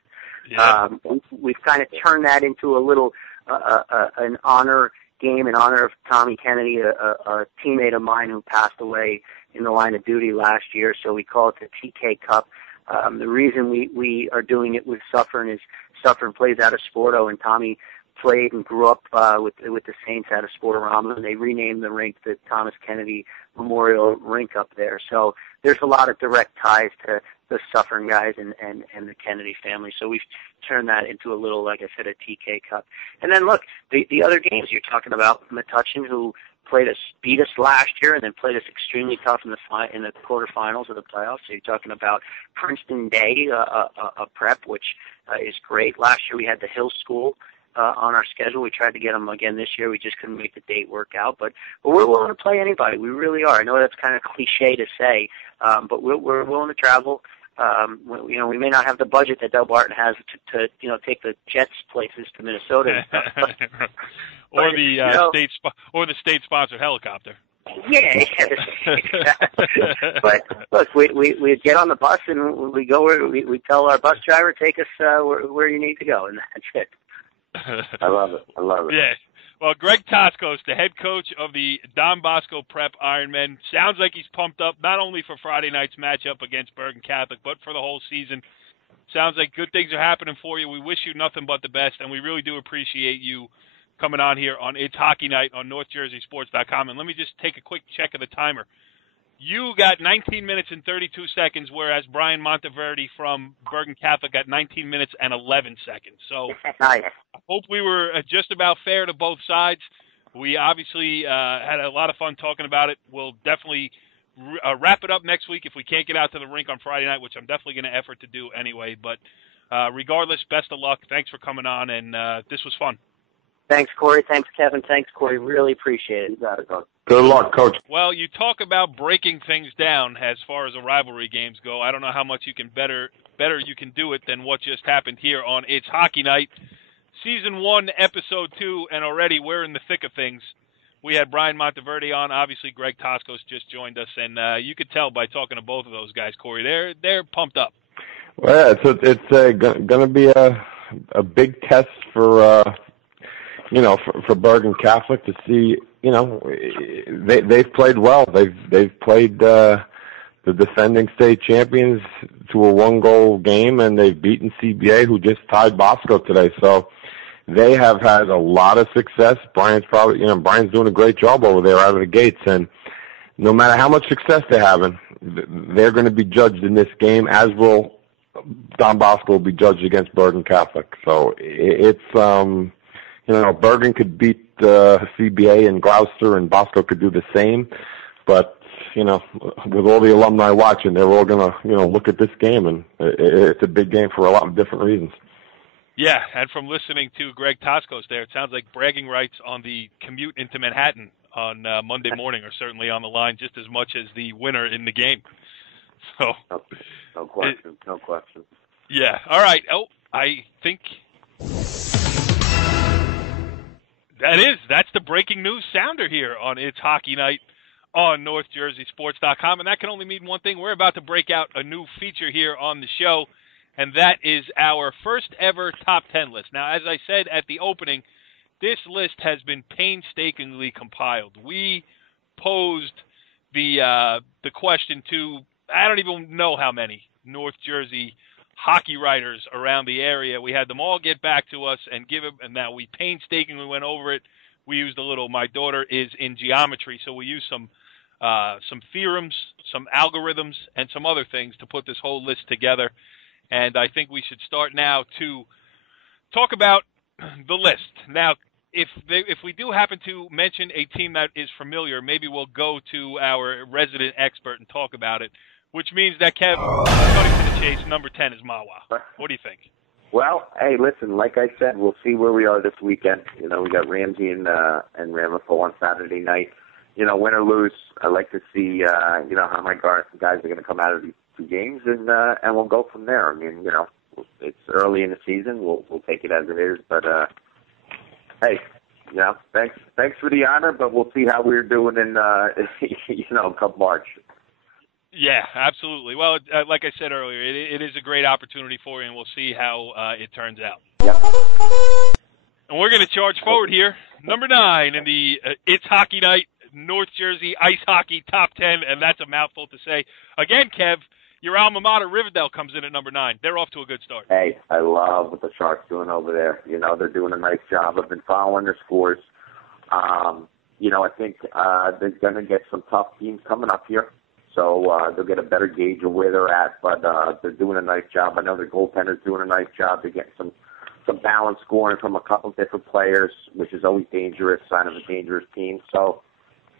Yeah. We've kind of turned that into a little an honor game in honor of Tommy Kennedy, a teammate of mine who passed away in the line of duty last year, so we call it the TK Cup. The reason we are doing it with Suffern is Suffern plays out of Sporto, and Tommy played and grew up with the Saints out of Sportorama, and they renamed the rink the Thomas Kennedy Memorial Rink up there. So there's a lot of direct ties to the Suffern guys and the Kennedy family. So we've turned that into a little, like I said, a TK Cup. And then look, the other games you're talking about, Metuchen, who beat us last year and then played us extremely tough in the quarterfinals of the playoffs. So you're talking about Princeton Day, a prep, which is great. Last year we had the Hill School on our schedule. We tried to get them again this year. We just couldn't make the date work out. But we're willing to play anybody. We really are. I know that's kind of cliche to say, but we're willing to travel. We may not have the budget that Del Barton has to take the Jets places to Minnesota and stuff. Or the state-sponsored helicopter. Yeah, exactly. But look, we get on the bus and we go where we tell our bus driver, take us where you need to go, and that's it. I love it. Yeah. Well, Greg Toskos, the head coach of the Don Bosco Prep Ironmen, sounds like he's pumped up not only for Friday night's matchup against Bergen Catholic, but for the whole season. Sounds like good things are happening for you. We wish you nothing but the best, and we really do appreciate you coming on here on It's Hockey Night on NorthJerseySports.com. And let me just take a quick check of the timer. You got 19 minutes and 32 seconds, whereas Brian Monteverde from Bergen Catholic got 19 minutes and 11 seconds. So I hope we were just about fair to both sides. We obviously had a lot of fun talking about it. We'll definitely wrap it up next week if we can't get out to the rink on Friday night, which I'm definitely going to effort to do anyway. But regardless, best of luck. Thanks for coming on, and this was fun. Thanks, Corey. Thanks, Kevin. Thanks, Corey. Really appreciate it. You got it, Coach. Good luck, Coach. Well, you talk about breaking things down as far as the rivalry games go. I don't know how much you can better you can do it than what just happened here on It's Hockey Night. Season 1, Episode 2, and already we're in the thick of things. We had Brian Monteverde on. Obviously, Greg Toskos just joined us, and you could tell by talking to both of those guys, Corey, they're pumped up. Well, it's going to be a big test for for Bergen Catholic to see. They've played well. They've played the defending state champions to a 1-goal game, and they've beaten CBA, who just tied Bosco today. So they have had a lot of success. Brian's doing a great job over there out of the gates, and no matter how much success they're having, they're going to be judged in this game, as will Don Bosco will be judged against Bergen Catholic. So it's Bergen could beat CBA and Gloucester, and Bosco could do the same, but with all the alumni watching, they're all going to look at this game, and it's a big game for a lot of different reasons. Yeah, and from listening to Greg Toskos there, it sounds like bragging rights on the commute into Manhattan on Monday morning are certainly on the line just as much as the winner in the game. So, no question. Yeah, all right. Oh, I think that's the breaking news sounder here on It's Hockey Night on NorthJerseySports.com, and that can only mean one thing. We're about to break out a new feature here on the show, and that is our first ever top 10 list. Now, as I said at the opening, this list has been painstakingly compiled. We posed the question to, I don't even know how many North Jersey hockey writers around the area. We had them all get back to us and give it, and now we painstakingly went over it. We used a little, my daughter is in geometry, so we used some theorems, some algorithms, and some other things to put this whole list together. And I think we should start now to talk about the list. Now, if we do happen to mention a team that is familiar, maybe we'll go to our resident expert and talk about it, which means that, Kev, cutting to the chase, number 10 is Mawa. What do you think? Well, hey, listen, like I said, we'll see where we are this weekend. We got Ramsey and Ramapo on Saturday night. Win or lose, I like to see, how my guys are going to come out of these two games, and we'll go from there. I mean, it's early in the season. We'll take it as it is. But hey, thanks for the honor. But we'll see how we're doing in come March. Yeah, absolutely. Well, like I said earlier, it is a great opportunity for you, and we'll see how it turns out. Yep. And we're going to charge forward here. Number 9 in the It's Hockey Night North Jersey Ice Hockey Top 10, and that's a mouthful to say. Again, Kev, your alma mater, Riverdale, comes in at number 9. They're off to a good start. Hey, I love what the Sharks doing over there. They're doing a nice job. I've been following their scores. I think they're going to get some tough teams coming up here. So they'll get a better gauge of where they're at, but they're doing a nice job. I know their goaltender's doing a nice job. They're getting some balanced scoring from a couple different players, which is always dangerous, sign of a dangerous team. So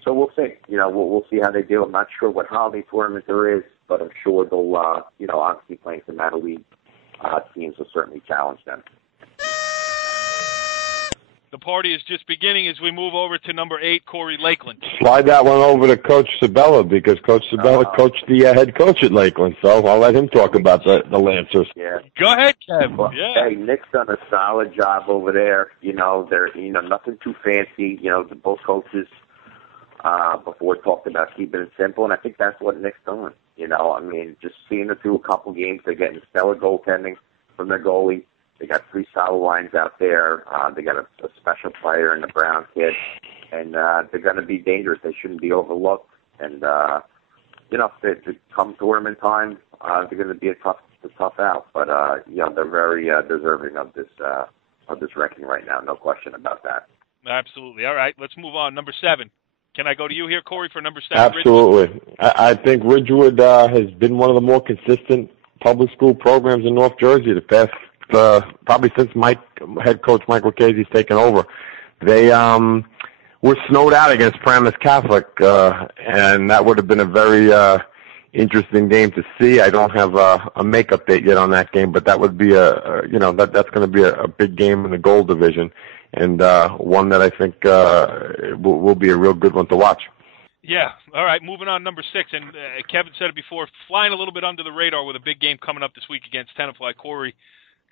we'll see. We'll see how they do. I'm not sure what holiday tournament there is, but I'm sure they'll, obviously playing some Metal League teams will certainly challenge them. The party is just beginning as we move over to number 8, Corey Lakeland. Slide that one over to Coach Sabella, because Coach Sabella coached the head coach at Lakeland, so I'll let him talk about the Lancers. Yeah. Go ahead, Kev. Well, yeah. Hey, Nick's done a solid job over there. They're nothing too fancy. Both coaches before talked about keeping it simple, and I think that's what Nick's doing. Just seeing it through a couple games, they're getting stellar goaltending from their goalie. They got 3 solid lines out there. They got a special player in the Brown kid, and they're going to be dangerous. They shouldn't be overlooked. And if they come tournament time, they're going to be a tough out. But they're very deserving of this ranking right now. No question about that. Absolutely. All right, let's move on. Number 7. Can I go to you here, Corey, for number 7? Absolutely. I think Ridgewood has been one of the more consistent public school programs in North Jersey the past, probably since head coach Mike Lucchese's taken over. They were snowed out against Paramus Catholic, and that would have been a very interesting game to see. I don't have a makeup date yet on that game, but that would be that's going to be a big game in the gold division, and one that I think will be a real good one to watch. Yeah. All right. Moving on, number 6, and Kevin said it before, flying a little bit under the radar with a big game coming up this week against Tenafly. Corey,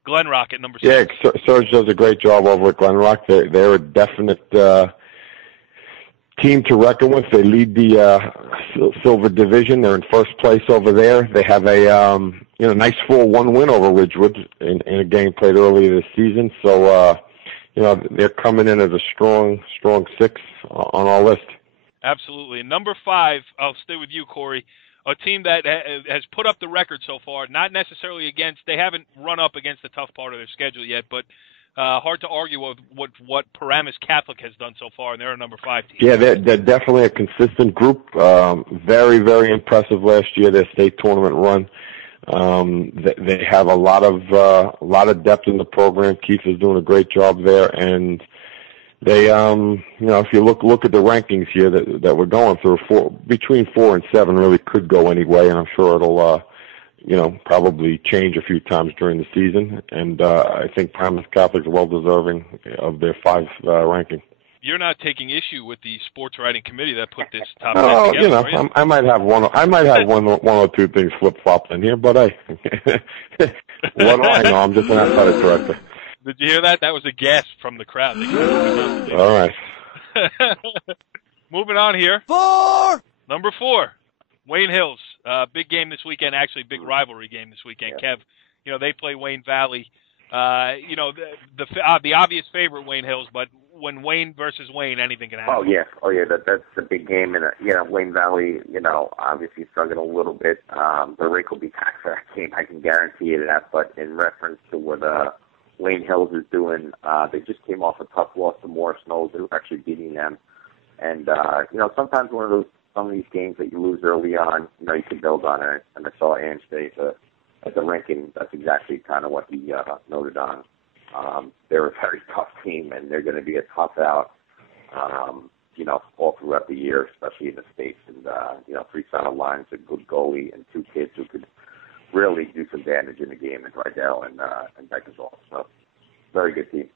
Glen Rock at number 6. Yeah, Serge does a great job over at Glen Rock. They're a definite team to reckon with. They lead the Silver Division. They're in first place over there. They have a nice 4-1 win over Ridgewood in a game played earlier this season. So they're coming in as a strong 6 on our list. Absolutely. And number 5, I'll stay with you, Corey. A team that has put up the record so far, not necessarily against, they haven't run up against the tough part of their schedule yet, but hard to argue with what Paramus Catholic has done so far, and they're a number 5 team. Yeah, they're definitely a consistent group. Very, very impressive last year, their state tournament run. They have a lot of depth in the program. Keith is doing a great job there, and they, if you look at the rankings here that we're going through, between 4 and 7 really could go any way, and I'm sure it'll, probably change a few times during the season. And I think Paramus Catholic is well deserving of their 5 ranking. You're not taking issue with the sports writing committee that put this top 10 together, are you? I might have one or two things flip flopped in here, but what do I know? I'm just an athletic director. Did you hear that? That was a gasp from the crowd. All right. Moving on here. 4. Number 4, Wayne Hills. Big game this weekend. Actually, big rivalry game this weekend. Yeah. Kev, they play Wayne Valley. The obvious favorite, Wayne Hills, but when Wayne versus Wayne, anything can happen. Oh yeah. That's a big game, and Wayne Valley, obviously struggling a little bit. The rink will be packed for that game. I can guarantee you that. But in reference to what Wayne Hills is doing, they just came off a tough loss to Morris Knowles. They were actually beating them, and sometimes some of these games that you lose early on, you can build on it. And I saw Ange say at the ranking, that's exactly kind of what he noted on. They're a very tough team, and they're going to be a tough out, all throughout the year, especially in the States. And, 3 solid lines, a good goalie, and 2 kids who could really do some damage in the game in Rydell and Beckersall. So, very good team.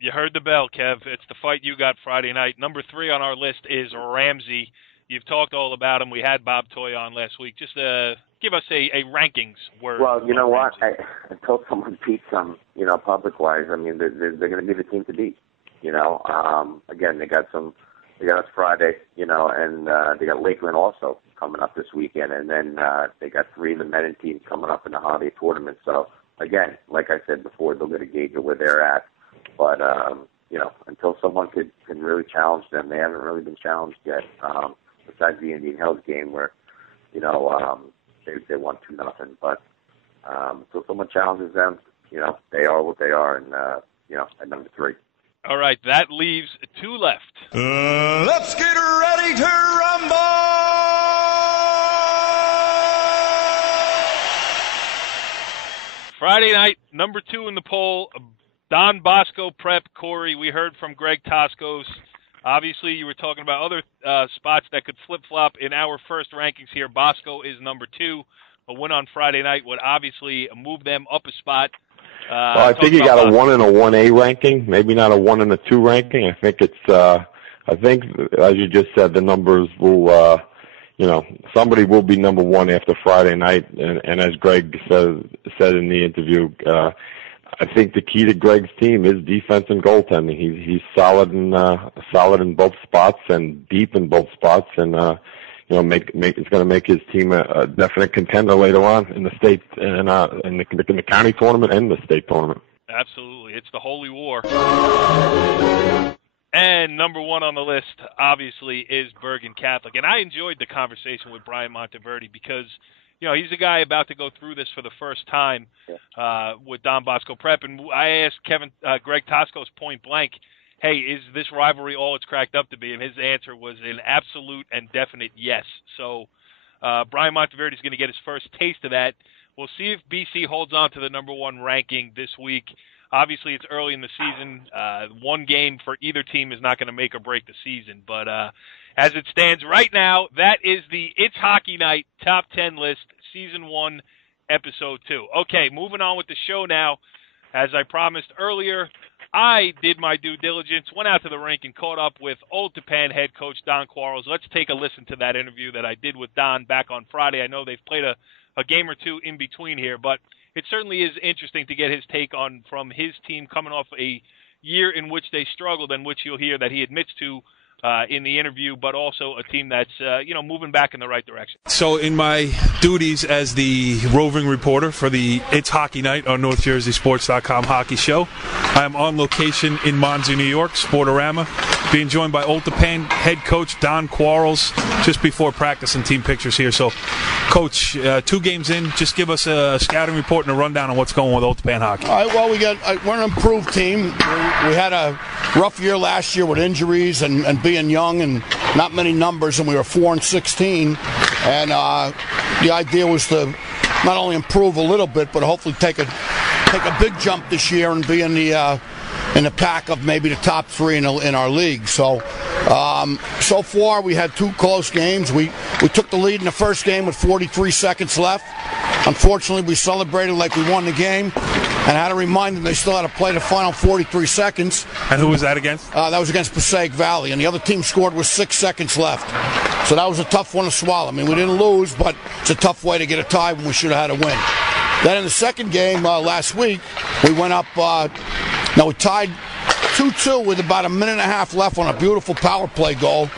You heard the bell, Kev. It's the fight you got Friday night. Number 3 on our list is Ramsey. You've talked all about him. We had Bob Toy on last week. Just give us a rankings word. Well, you know what? Until someone beats them, public-wise, I mean, they're going to be the team to beat. Again, they got us Friday, and they got Lakeland also coming up this weekend, and then they got 3 of the men teams coming up in the holiday tournament. So, again, like I said before, they'll get a gauge of where they're at. But, until someone can really challenge them, they haven't really been challenged yet. Besides the Indian Hills game where, they won 2-0. But until someone challenges them, they are what they are, and, at number 3. All right, that leaves 2 left. Let's get ready to rumble! Friday night, number 2 in the poll, Don Bosco Prep. Corey, we heard from Greg Toskos. Obviously, you were talking about other spots that could flip-flop in our first rankings here. Bosco is number 2. A win on Friday night would obviously move them up a spot. Well, I think you got a 1 and a 1A ranking, maybe not a 1 and a 2 ranking. I think as you just said, the numbers will, somebody will be number 1 after Friday night. And as Greg said in the interview, I think the key to Greg's team is defense and goaltending. He's solid in both spots and deep in both spots, and it's going to make his team a definite contender later on in the state and in the county tournament and the state tournament. Absolutely, it's the holy war. And number 1 on the list, obviously, is Bergen Catholic. And I enjoyed the conversation with Brian Monteverde because, he's a guy about to go through this for the first time with Don Bosco Prep. And I asked Greg Toskos point blank, hey, is this rivalry all it's cracked up to be? And his answer was an absolute and definite yes. So Brian Monteverde is going to get his first taste of that. We'll see if BC holds on to the number 1 ranking this week. Obviously, it's early in the season. One game for either team is not going to make or break the season. But as it stands right now, that is the It's Hockey Night Top 10 list, Season 1, Episode 2. Okay, moving on with the show now. As I promised earlier, I did my due diligence, went out to the rink and caught up with Old Tappan head coach Don Quarles. Let's take a listen to that interview that I did with Don back on Friday. I know they've played a game or two in between here, but it certainly is interesting to get his take on from his team coming off a year in which they struggled, and which you'll hear that he admits to in the interview, but also a team that's moving back in the right direction. So in my duties as the roving reporter for the It's Hockey Night on NorthJerseySports.com hockey show, I'm on location in Monzy, New York, Sportorama, being joined by Old Tappan head coach Don Quarles just before practice and team pictures here. So, Coach, 2 games in, just give us a scouting report and a rundown on what's going on with Old Tappan hockey. All right, well, we're an improved team. We had a rough year last year with injuries and being young and not many numbers, and we were 4-16. And the idea was to not only improve a little bit, but hopefully take a big jump this year and be in the pack of maybe the top 3 in our league. So far we had 2 close games. We took the lead in the first game with 43 seconds left. Unfortunately, we celebrated like we won the game, and I had to remind them they still had to play the final 43 seconds. And who was that against? That was against Passaic Valley, and the other team scored with 6 seconds left. So that was a tough one to swallow. I mean, we didn't lose, but it's a tough way to get a tie when we should have had a win. Then in the second game last week, we went up, we tied 2-2 with about a minute and a half left on a beautiful power play goal.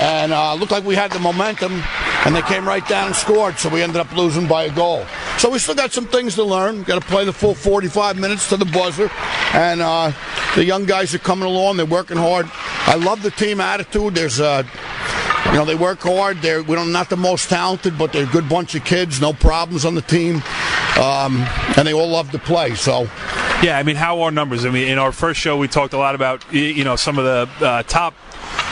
And looked like we had the momentum, and they came right down and scored, so we ended up losing by a goal. So we still got some things to learn. Got to play the full 45 minutes to the buzzer. And the young guys are coming along. They're working hard. I love the team attitude. There's they work hard. We're not the most talented, but they're a good bunch of kids. No problems on the team. And they all love to play. So, yeah, I mean, how are numbers? I mean, in our first show, we talked a lot about some of the top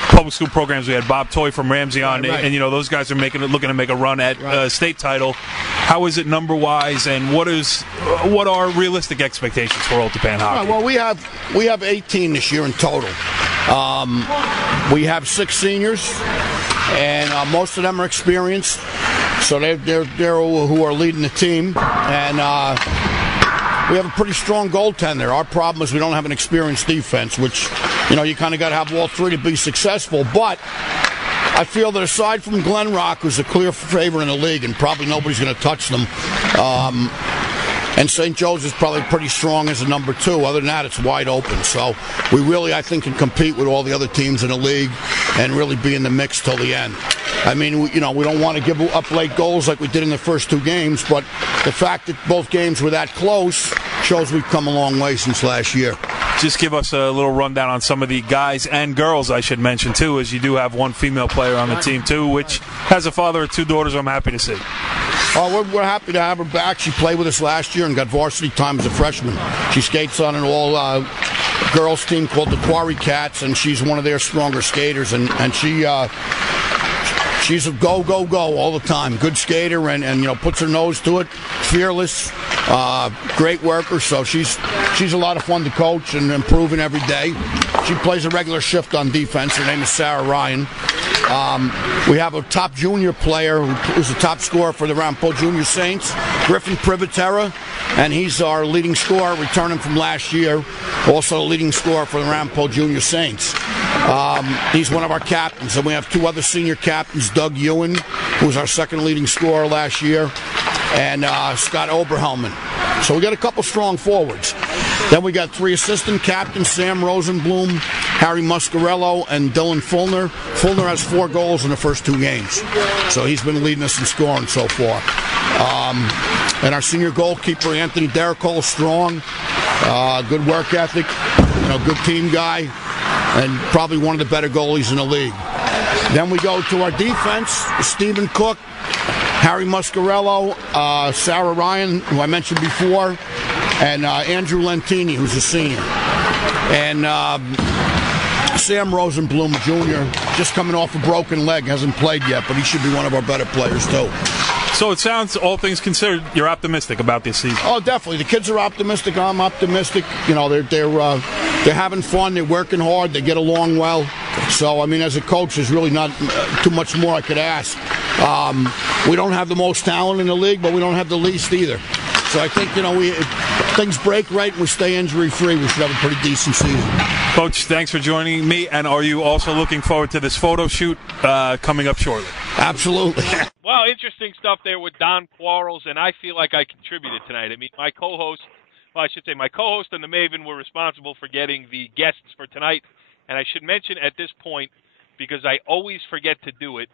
public school programs. We had Bob Toy from Ramsey on, right. And those guys are looking to make a run at state title. How is it number wise, and what are realistic expectations for Old Tappan hockey? Well, we have 18 this year in total. We have 6 seniors, and most of them are experienced. So they're who are leading the team, and we have a pretty strong goaltender. Our problem is we don't have an experienced defense, which you kind of got to have all 3 to be successful. But I feel that aside from Glen Rock, who's a clear favorite in the league, and probably nobody's going to touch them, and St. Joe's is probably pretty strong as a number 2. Other than that, it's wide open. So we really, I think, can compete with all the other teams in the league and really be in the mix till the end. I mean, we don't want to give up late goals like we did in the first 2 games, but the fact that both games were that close shows we've come a long way since last year. Just give us a little rundown on some of the guys and girls, I should mention, too, as you do have one female player on the team, too, which has a father of 2 daughters I'm happy to see. Oh, we're happy to have her back. She played with us last year and got varsity time as a freshman. She skates on an all-girls team called the Quarry Cats, and she's one of their stronger skaters, and she's a go all the time. Good skater and puts her nose to it. Fearless, great worker. So she's a lot of fun to coach and improving every day. She plays a regular shift on defense. Her name is Sarah Ryan. We have a top junior player who's the top scorer for the Ramapo Junior Saints, Griffin Privatera, and he's our leading scorer, returning from last year. Also a leading scorer for the Ramapo Junior Saints. He's one of our captains, and we have 2 other senior captains, Doug Ewan, who was our second leading scorer last year, and Scott Oberhelman. So we got a couple strong forwards. Then we got 3 assistant captains, Sam Rosenblum, Harry Muscarello, and Dylan Fulner. Fulner has 4 goals in the first 2 games. So he's been leading us in scoring so far. And our senior goalkeeper, Anthony Derricole, strong, good work ethic, good team guy, and probably one of the better goalies in the league. Then we go to our defense, Stephen Cook, Harry Muscarello, Sarah Ryan, who I mentioned before, and Andrew Lentini, who's a senior. And Sam Rosenblum Jr., just coming off a broken leg, hasn't played yet, but he should be one of our better players, too. So it sounds, all things considered, you're optimistic about this season. Oh, definitely. The kids are optimistic. I'm optimistic. You know, they're having fun. They're working hard. They get along well. So, I mean, as a coach, there's really not too much more I could ask. We don't have the most talent in the league, but we don't have the least either. So I think, you know, if things break right and we stay injury-free, we should have a pretty decent season. Coach, thanks for joining me. And are you also looking forward to this photo shoot coming up shortly? Absolutely. Well, interesting stuff there with Don Quarles, and I feel like I contributed tonight. I mean, my co-host and the Maven were responsible for getting the guests for tonight. And I should mention at this point, because I always forget to do it,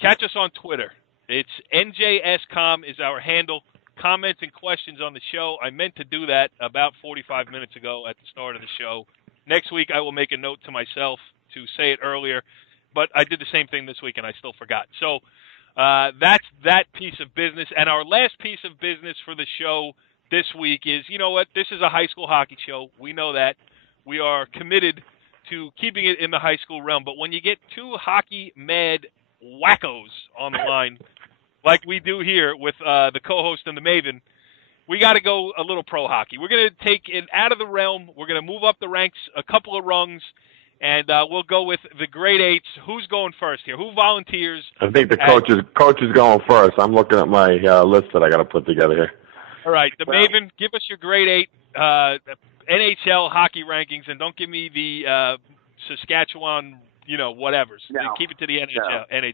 catch us on Twitter. It's NJScom is our handle. Comments and questions on the show. I meant to do that about 45 minutes ago at the start of the show. Next week, I will make a note to myself to say it earlier, but I did the same thing this week, and I still forgot. So that's that piece of business. And our last piece of business for the show this week is, you know what, this is a high school hockey show. We know that. We are committed to keeping it in the high school realm. But when you get two hockey-mad wackos on the line, like we do here with the co-host and the Maven, we got to go a little pro hockey. We're going to take it out of the realm. We're going to move up the ranks a couple of rungs, and we'll go with the grade 8s. Who's going first here? Who volunteers? I think the coach is going first. I'm looking at my list that I got to put together here. All right, Maven, give us your grade 8 NHL hockey rankings, and don't give me the Saskatchewan, whatevers. No. Keep it to the NHL. No.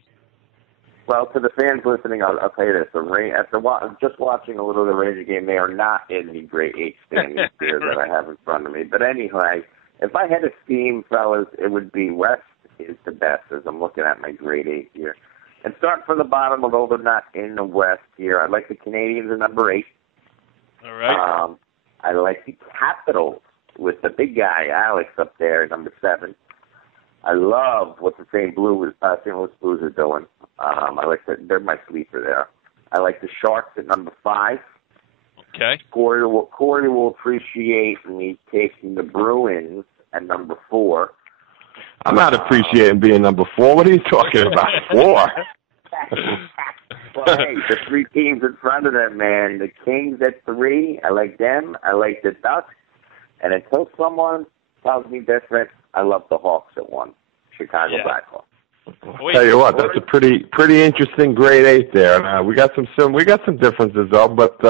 Well, to the fans listening, I'll tell you this. After just watching a little of the Ranger game, they are not in the grade 8 standings here that I have in front of me. But anyway, if I had a scheme, fellas, it would be West is the best as I'm looking at my grade 8 here. And start from the bottom, although they're not in the West here. I like the Canadians at number 8. All right. I like the Capitals with the big guy, Alex, up there at number 7. I love what the St. Louis Blues are doing. I like that. They're my sleeper there. I like the Sharks at number 5. Okay. Corey will appreciate me taking the Bruins at number 4. I'm not appreciating being number 4. What are you talking about? 4? Well, hey, the 3 teams in front of them, man. The Kings at 3. I like them. I like the Ducks. And until someone tells me different, I love the Hawks at 1. Chicago Blackhawks. Tell you what, that's a pretty interesting grade 8 there. We got some differences though, but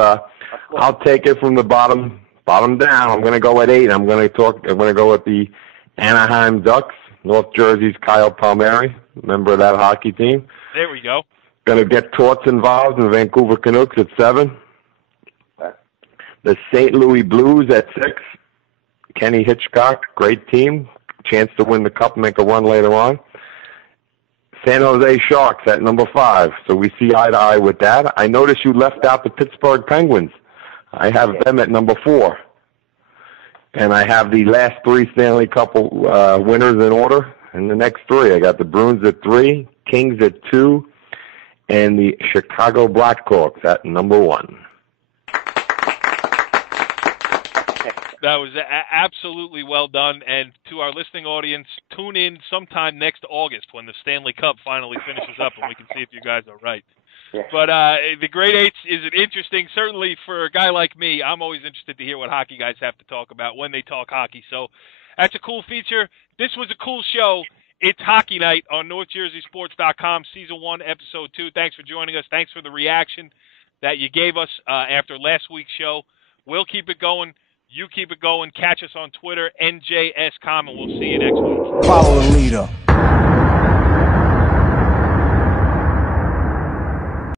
I'll take it from the bottom down. I'm going to go at 8. I'm going to go with the Anaheim Ducks, North Jersey's Kyle Palmieri, member of that hockey team. There we go. Going to get Torts involved in the Vancouver Canucks at 7. The St. Louis Blues at 6. Kenny Hitchcock, great team. Chance to win the cup and make a run later on. San Jose Sharks at number 5. So we see eye to eye with that. I noticed you left out the Pittsburgh Penguins. I have them at number 4. And I have the last 3 Stanley Cup winners in order. And the next 3, I got the Bruins at 3, Kings at 2, and the Chicago Blackhawks at number 1. That was absolutely well done. And to our listening audience, tune in sometime next August when the Stanley Cup finally finishes up and we can see if you guys are right. Yeah. But the grade 8s is an interesting, certainly for a guy like me, I'm always interested to hear what hockey guys have to talk about when they talk hockey. So that's a cool feature. This was a cool show. It's Hockey Night on NorthJerseySports.com, Season 1, Episode 2. Thanks for joining us. Thanks for the reaction that you gave us after last week's show. We'll keep it going. You keep it going. Catch us on Twitter, NJScom, and we'll see you next week. Follow the leader.